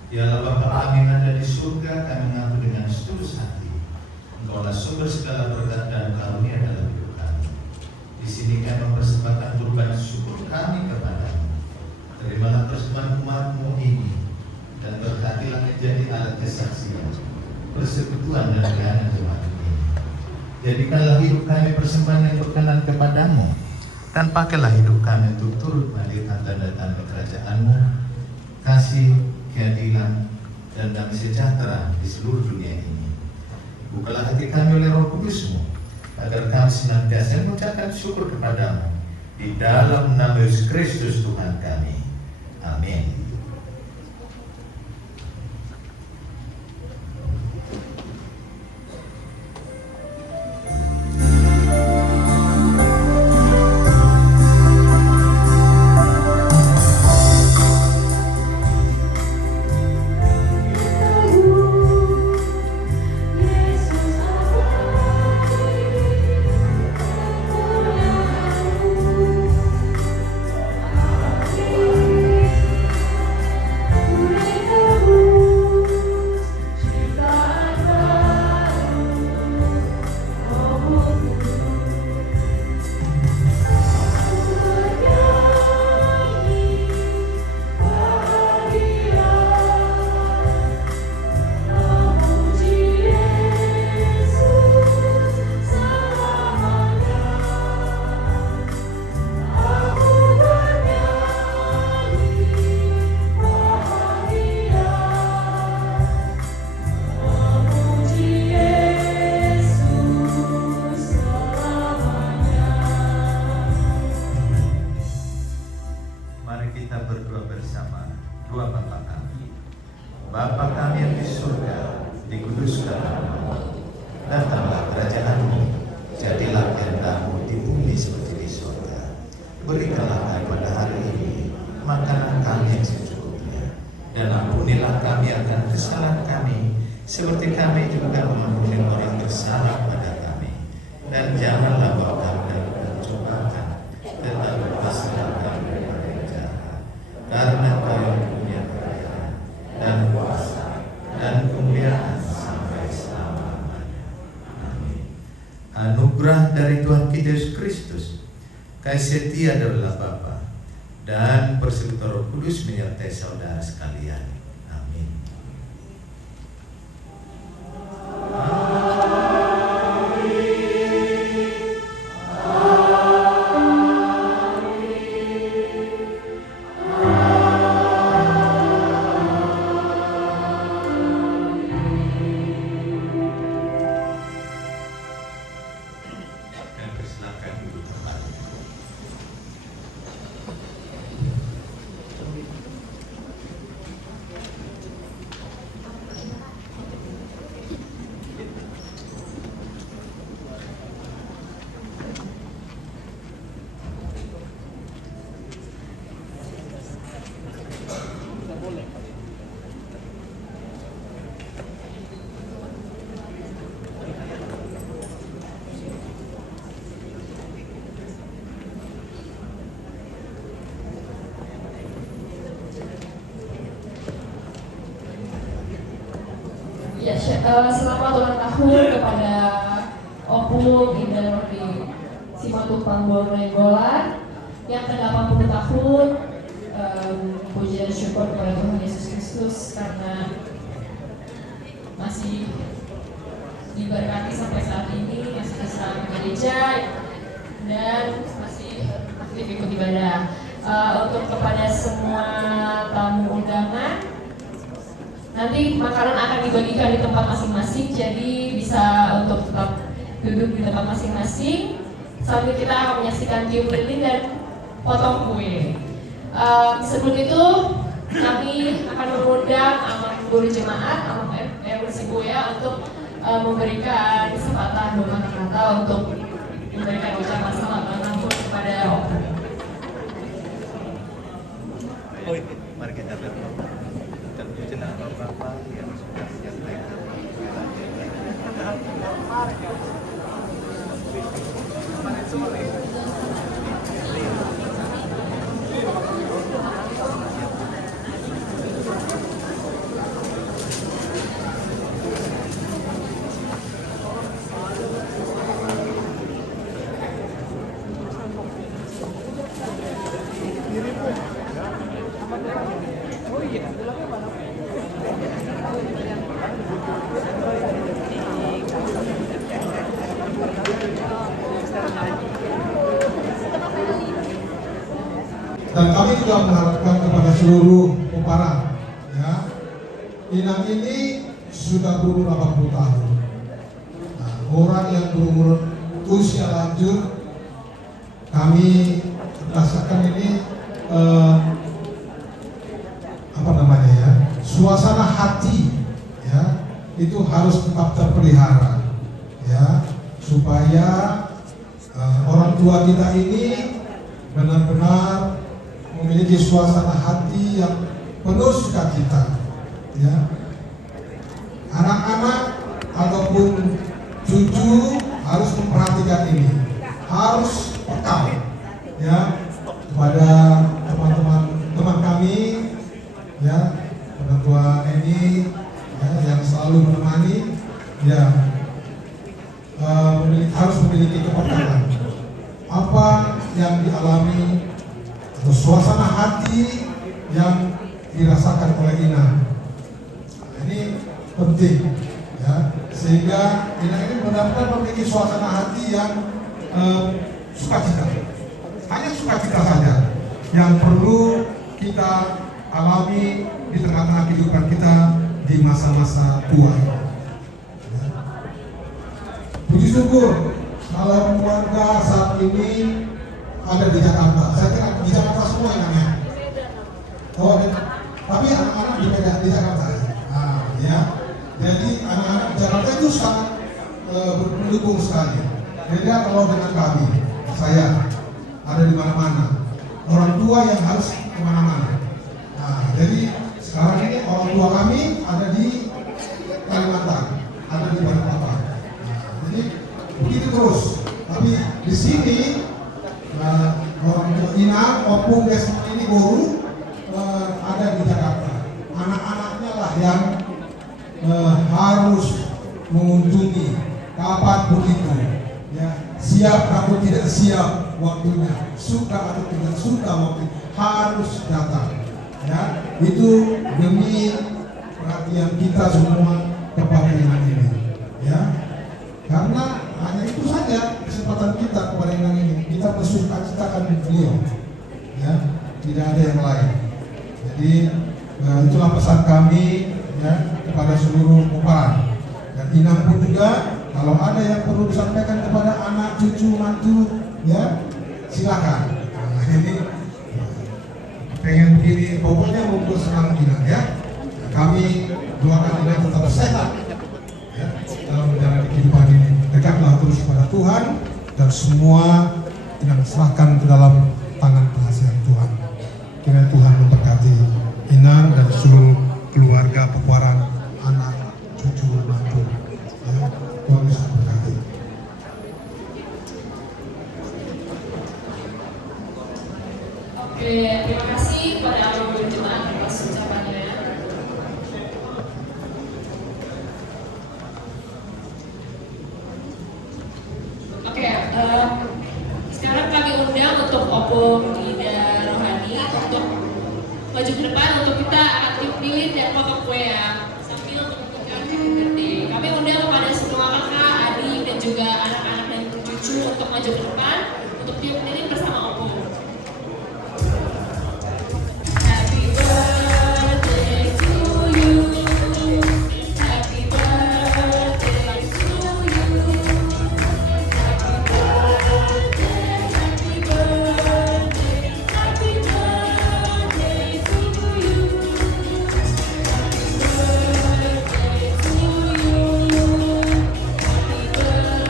Ya Bapa kami yang ada di surga, kami mengaku dengan setulus hati Engkaulah sumber segala berkat dan karunia dalam hidup kami. Di sini kami mempersembahkan kurban syukur kami kepadamu. Terimalah persembahan umat-Mu ini dan berkatilah menjadi alat kesaksian, persekutuan dan kehidupan jemaat ini. Jadikanlah hidup kami persembahan yang berkenan kepadamu, dan pakailah hidup kami untuk turut melihat tanda-tanda kerajaan-Mu, kasih, keadilan, dan damai sejahtera di seluruh dunia ini. Bukalah hati kami oleh Roh Kudus-Mu, agar kami senantiasa mengucapkan syukur kepadamu di dalam nama Yesus Kristus Tuhan kami. Amin. kita berdoa bersama doa Bapa kami. Bapa kami yang di surga, dikuduskan namamu, datanglah kerajaan-Mu, jadilah kehendak-Mu di bumi seperti di surga. Berikanlah kami pada hari ini makanan kami yang secukupnya, dan ampunilah kami akan kesalahan kami, seperti kami juga mengampuni orang yang bersalah pada kami. Dan janganlah bawa kami dalam pencobaan, tetapi lepaskanlah kami dari yang jahat. Karena Kau yang punya kerajaan dan kuasa dan kemuliaan sampai selama-lamanya. Amin. Anugerah dari Tuhan kita Yesus Kristus, kasih setia adalah Bapa, dan persekutuan Roh Kudus menyertai saudara sekalian. Amin. Kami persilakan duduk kembali. Ya, selamat ulang tahun kepada Opung Indah di Simatupang Nainggolan yang ke-80 tahun. Puji dan syukur kepada Tuhan Yesus Kristus karena masih diberkati sampai saat ini, masih bisa gereja dan masih aktif ikut ibadah. Untuk kepada semua tamu undangan, nanti makanan akan dibagikan di tempat masing-masing, jadi bisa untuk tetap duduk di tempat masing-masing sambil kita akan menyaksikan tiup lilin dan potong kue. Sebelum itu kami akan mengundang Amang Guru Jemaat, Amang Erwin Sibuya untuk memberikan kesempatan dua kata untuk memberikan ucapan selamat ulang tahun kepada Opung. Mari kita berdoa. Terpujilah Bapa yang sudah menyampaikan. Dan kami juga mengharapkan kepada seluruh peparang, ya, Inang ini sudah berumur 80 tahun. Nah, orang yang berumur usia lanjut, kami rasakan ini suasana hati, ya, itu harus tetap terpelihara, ya, supaya orang tua kita ini benar-benar memiliki suasana hati yang penuh sukacita, ya. Anak-anak ataupun cucu harus memperhatikan ini, harus peka, ya, kepada teman kami, ya, orang tua ini, ya, yang selalu menemani, ya, harus memiliki kepekaan apa yang dialami atau suasana hati yang dirasakan oleh Ina. Ini penting, ya, sehingga Ina ini benar-benar memiliki suasana hati yang sukacita, hanya sukacita saja yang perlu kita alami di tengah-tengah kehidupan kita di masa-masa tua. Ya. Puji syukur kalau keluarga saat ini ada di Jakarta. Saya kira di Jakarta semua ya, di Jakarta. Nah, ya. Jadi anak-anak di Jakarta itu sangat mendukung sekali. Beda kalau dengan kami, saya ada di mana-mana. Orang tua yang harus kemana-mana. Nah, jadi sekarang ini orang tua kami ada di Kalimantan, ada di Balikpapan. Nah, jadi begitu terus. Tapi di sini orang tua Inang, Opung, Desmond ini guru ada di Jakarta. Anak-anaknya lah yang harus mengunjungi kapan begitu. Ya, siap atau tidak siap waktunya, suka atau tidak suka waktunya, harus datang. Ya, itu demi perhatian kita semua kepada Inang ini. Ya, karena hanya itu saja kesempatan kita kepada Inang ini. Kita bersuka-citakan beliau. Ya, tidak ada yang lain. Jadi itulah pesan kami ya kepada seluruh kumparan. Dan Inang pun juga kalau ada yang perlu disampaikan kepada anak, cucu, mantu, ya silakan. Nah, ini pengen begini, pokoknya mau senang Inang ya. Kami doakan Inang tetap sehat ya dalam menjalani kehidupan ini. Dekatlah terus kepada Tuhan dan semua Inang serahkan ke dalam tangan pengasihan Tuhan. Kiranya Tuhan memberkati Inang dan seluruh keluarga Pepuaran, anak, cucu, mantu. Ya, Tuhan Yesus memberkati. Oke, terima kasih kepada Alumni Jemaat atas ucapannya. Oke, sekarang kami undang untuk Opung Ida Rohani untuk maju ke depan untuk kita aktif pilih dan foto kue ya sambil menentukan happy birthday. Kami undang kepada semua kakak, adik dan juga anak-anak dan cucu untuk maju ke depan untuk pilih bersama Opung. Happy birthday to you. Happy birthday to you. Happy birthday, happy birthday, happy birthday to you. Happy birthday to you. Happy birthday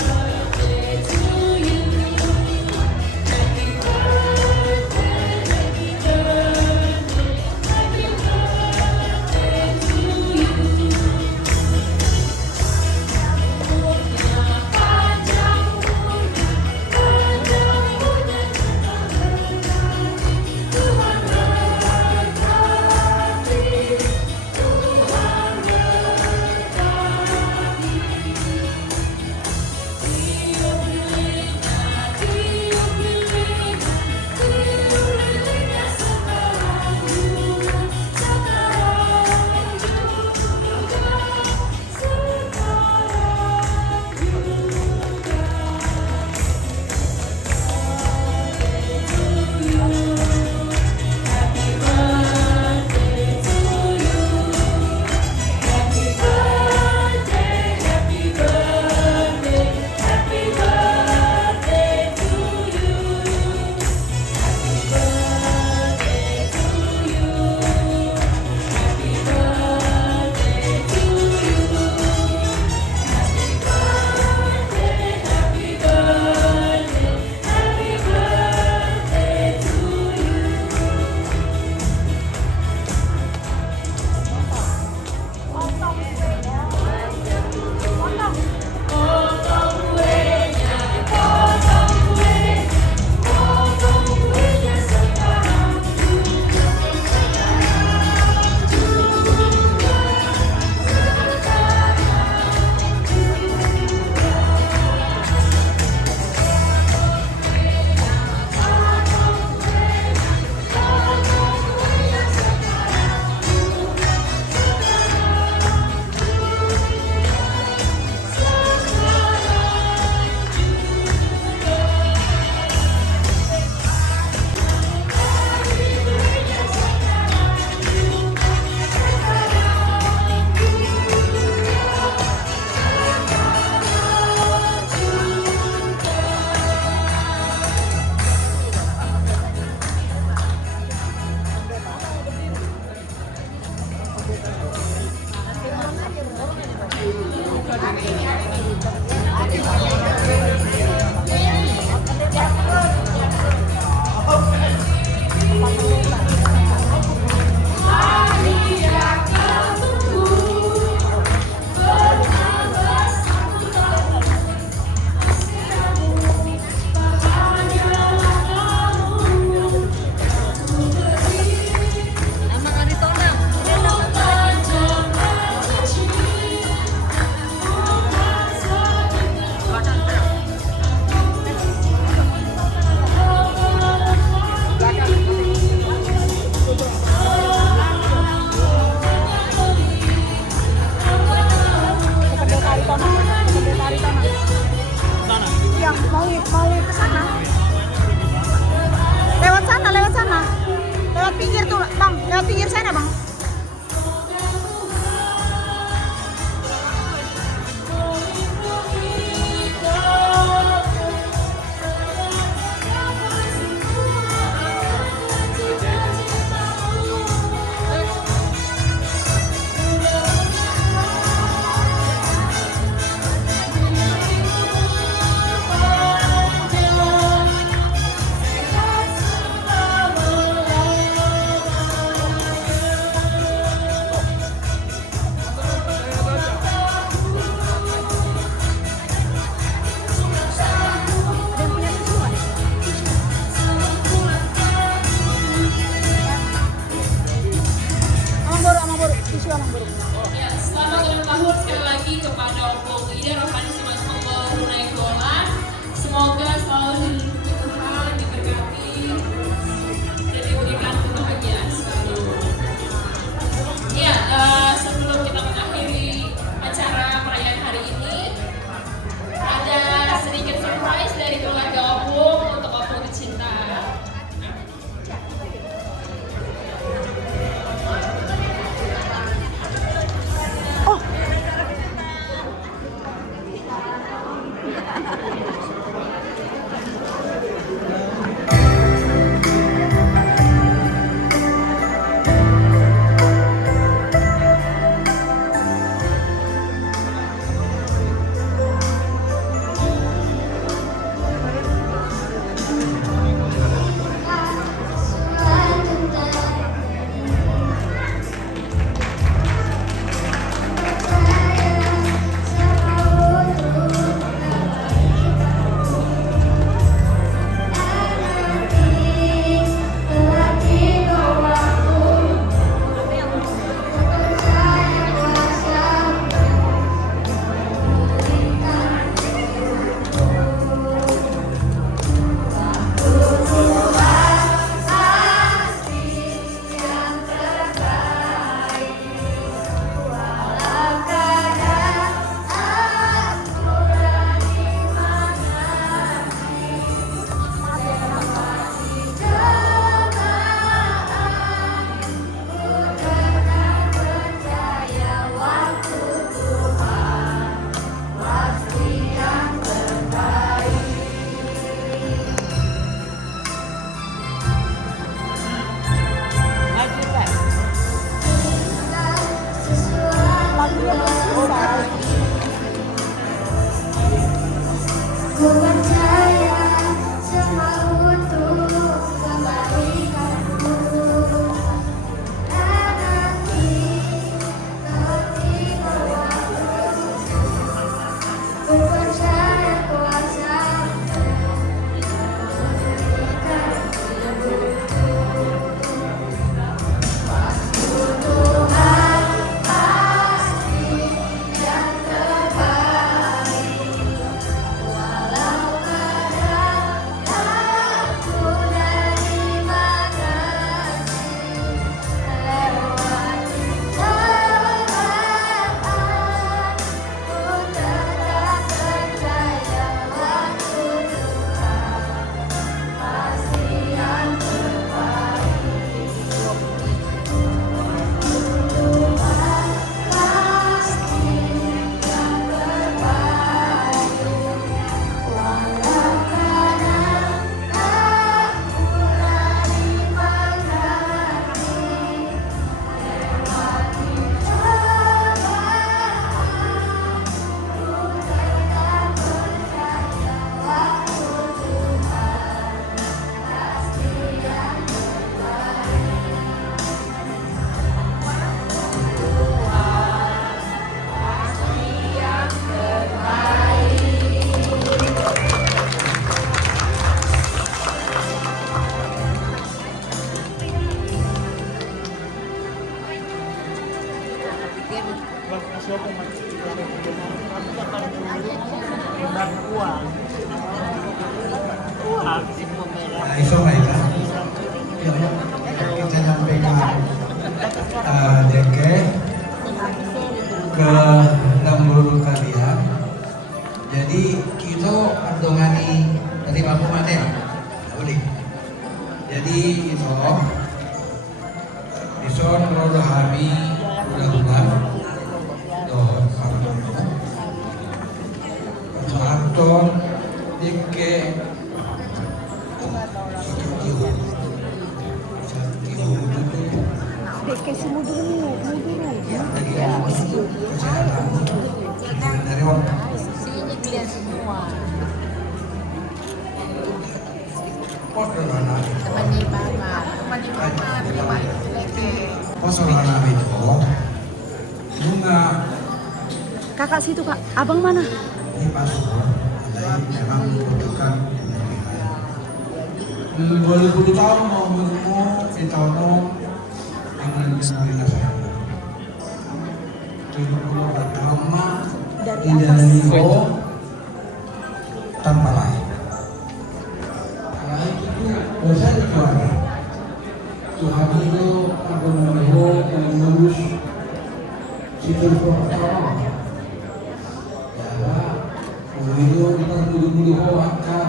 to you. Ku percaya semua untuk kebaikanmu. Dan nanti waktu ku percaya kuasa Tuhan pasti yang terbaik. Walau kadang aku dari bagasi lewati cobaan, ku tetap percaya waktu Tuhan pasti yang terbaik. Tuhan pasti yang terbaik. Walau kadang aku lari menghadapi lewati cobaan, ku tetap percaya waktu Tuhan pasti yang Nah, iso baik kan? Kita nyampaikan deke ke lembur kalian. Jadi kita andongani dari mampu mati ya, boleh. Jadi itu ngerodo hari bulan doh kantor deke Deke semua dulu. dari orang Sini kalian semua. Temani mama, terima Deke. Posolana itu bunga Kakak situ Kak, abang mana? ini pastor jadi memang membutuhkan pendidikan. 20 tahun mau kita dengan kesalahan saya. Kita perlu agama di dalam itu tanpa lain. Lain itu dosa kecuali Tuhan itu akan mengurus situ pertama. Ya, itu kita dulu angka.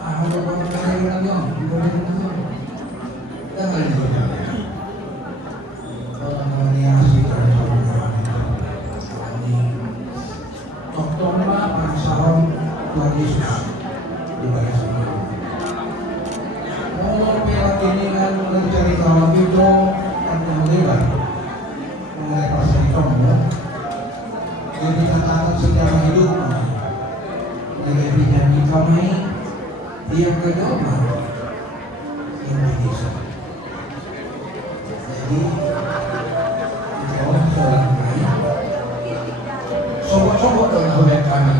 Ada orang lain yang Tuhan Yesus dibalas semua. Kalau pihak ini kan mencari kawan itu akan menilai pasal kamu. Dia dikatakan secara hidup. Jadi pinjami kami dia kedua Indonesia. Jadi kita selama sobat-sobat dari saudara kami.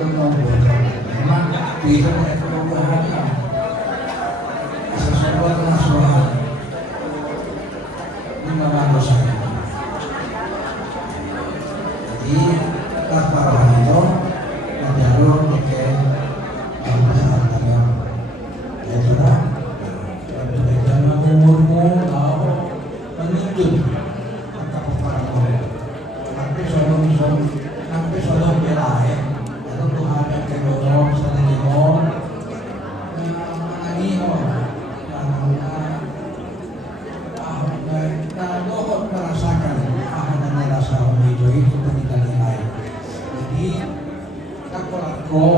Memang bisa perubahan sesuatu nasional memang dosa. Jadi para itu menjalur ke masyarakat ya sudah jangan umurmu tahu menuntut angka peparangan sampai sebelum belahe Tuhan yang kedorong selimon dohot merasakan dan merasa itu kita nilai. Jadi kita kolako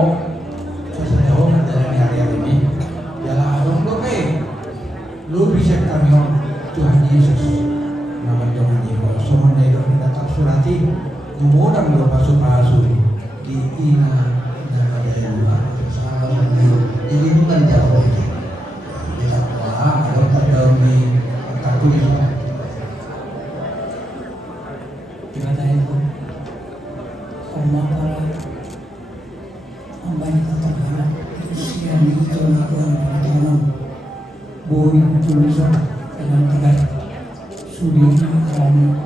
sejauh dalam area ini jalan arung lu bisa kami Tuhan Yesus nama jangan jiwa semua negara datang surati kemudian berpasuk pasuk di ina nama daya sama jadi bukan jauh kita kalau ada di kartu kita tanya itu Allah para hamba yang terhadap kesian itu lakukan pertolongan boy tulisan dengan tegak sulit dalam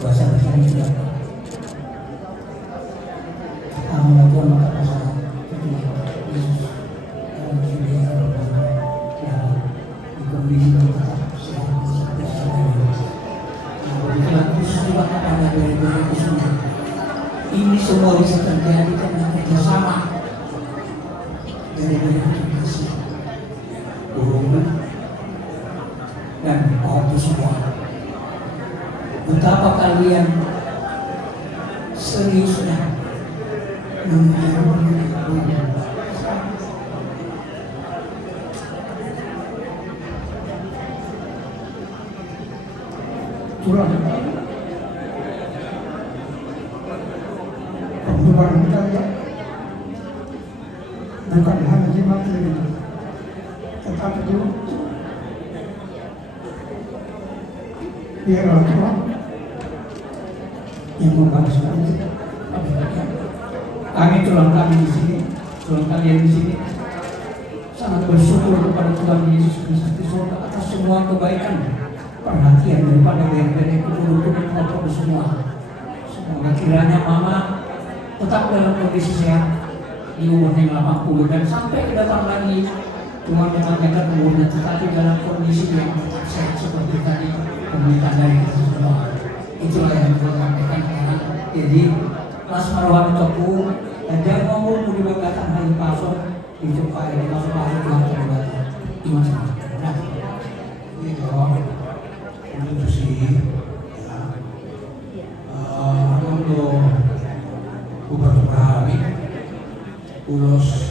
bahasa-bahasa yang sudah melakukan maka pasangan ketika Yesus dalam sudah yang di kondisi yang tetap sehat sampai selesai. Begitulah peristiwa kepada dari kesulitan. Ini semua bisa terjadi karena kerjasama dari kasih guru dan waktu semua. Betapa kalian seriusnya turun perbuatan kita ya bukan hanya di materi tetapi juga biarlah Tuhan yang membalas kita. Kami tulang kami di sini, tulang kalian di sini sangat bersyukur kepada Tuhan Yesus Kristus di surga atas semua kebaikan, perhatian daripada banyak keburukan kepada semua. Semoga kiranya Mama tetap dalam kondisi sehat di umurnya 80 dan sampai kedatang lagi Tuhan menyampaikan umurnya tetapi dalam kondisi yang tetap sehat seperti tadi pemerintahan dari kita semua. Itulah yang Tuhan sampaikan sekarang. Jadi Mas Marwan Tepu dan jangan ngomong di bagatan hari pasok itu Pak ini masuk pasok yang terbatas iman sama. Nah, ini jawab untuk sih untuk Gubernur Kami ulos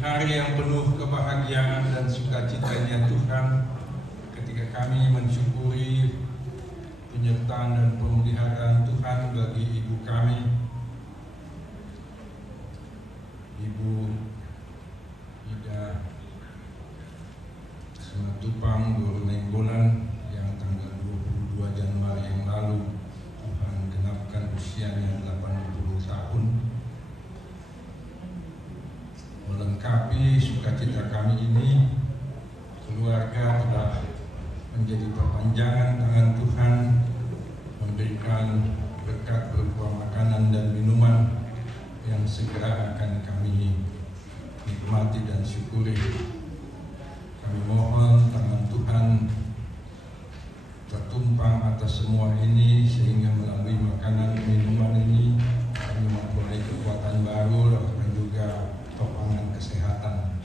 hari yang penuh kebahagiaan dan sukacitanya Tuhan ketika kami mensyukuri penyertaan dan pemeliharaan Tuhan bagi ibu kami, Ibu Ida Simatupang Tumpang Guru Nenggolan yang tanggal 22 Januari yang lalu Tuhan genapkan usianya 80 tahun, melengkapi sukacita kami ini. Keluarga telah menjadi perpanjangan tangan Tuhan, memberikan berkat berupa makanan dan minuman yang segera akan kami nikmati dan syukuri. Kami mohon tangan Tuhan tertumpang atas semua ini, sehingga melalui makanan minuman ini kami memperoleh kekuatan baru dan juga topangan kesehatan.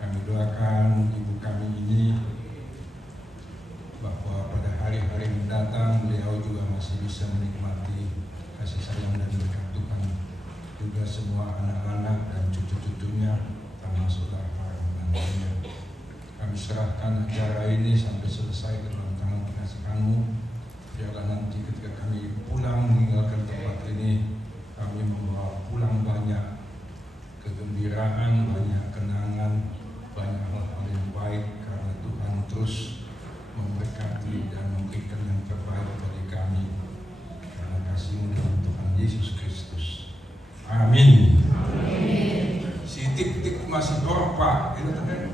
Kami doakan ibu kami ini bahwa pada hari-hari mendatang beliau juga masih bisa menikmati kasih sayang dan berkat Tuhan. Juga semua anak-anak dan cucu-cucunya, termasuklah para menantunya. Kami serahkan acara ini sampai selesai ke dalam tangan pengasihan-Mu. Biarlah nanti ketika kami pulang meninggalkan tempat ini, kami membawa pulang banyak kegembiraan, banyak kenangan, banyak hal-hal yang baik, karena Tuhan terus memberkati dan memberikan yang terbaik bagi kami. Karena kasih-Mu dalam Tuhan Yesus Kristus. Amin. Si tik-tik masih dorpa, itu kan?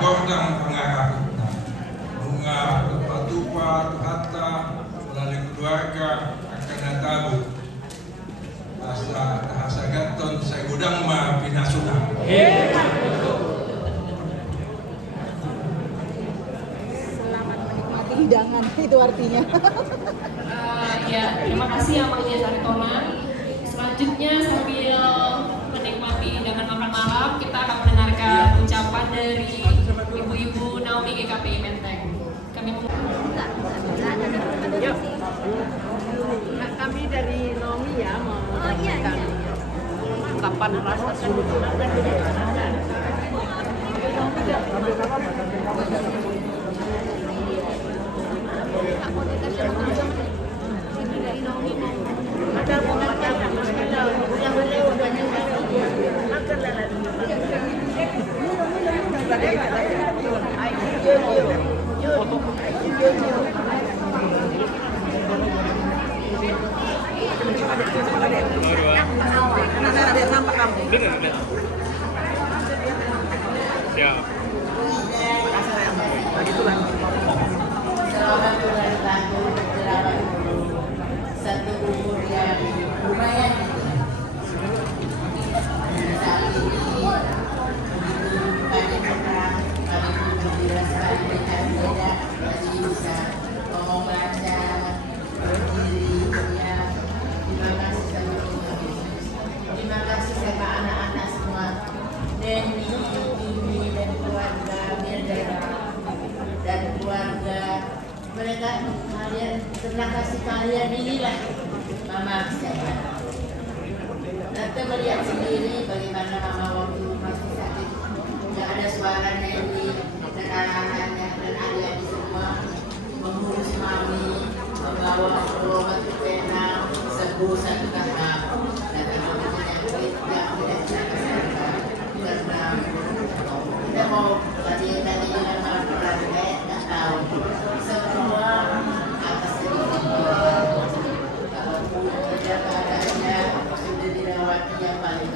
Gordang pengarah bunga tupa hatta melalui keluarga akan tahu bahasa gaton saya gudang mah pinasuna. Selamat menikmati hidangan, itu artinya. Ya, terima kasih ya Mang Jasa Ritonan. Selanjutnya sambil menikmati hidangan makan malam, kita akan mendengarkan ucapan dari Ibu-Ibu Naomi GKPI Menteng. Kami Kami dari Naomi ya mau menyampaikan ungkapan rasa syukur. Selamat ulang tahun, selamat satu umur yang lumayan. Saat ini banyak orang kami pun gembira sekali dengan beda masih bisa ngomong lancar, berdiri, ya. Terima kasih sama Tuhan Yesus. Terima kasih sama anak-anak semua, Denny, Bibi, dan keluarga Mirdera dan keluarga mereka. Kalian, terima kasih kalian, inilah Mama sehat. Tante melihat sendiri bagaimana Mama waktu masih sakit, tidak ada suara Nelly dan anak-anaknya dan adik-adik semua mengurus Mami, membawa berobat ke Vietnam, sembuh satu tahap, dan kalau penyakit yang tidak bisa kesembuhan karena kita mau tadi dengan laporan nggak tahu semua atas sedikit kalau dalam keadaannya sudah dirawat yang paling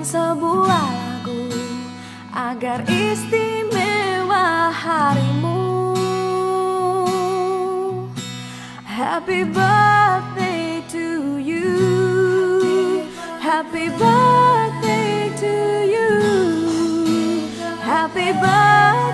nyanyikan sebuah lagu agar istimewa harimu. Happy birthday to you, happy birthday to you, happy birthday.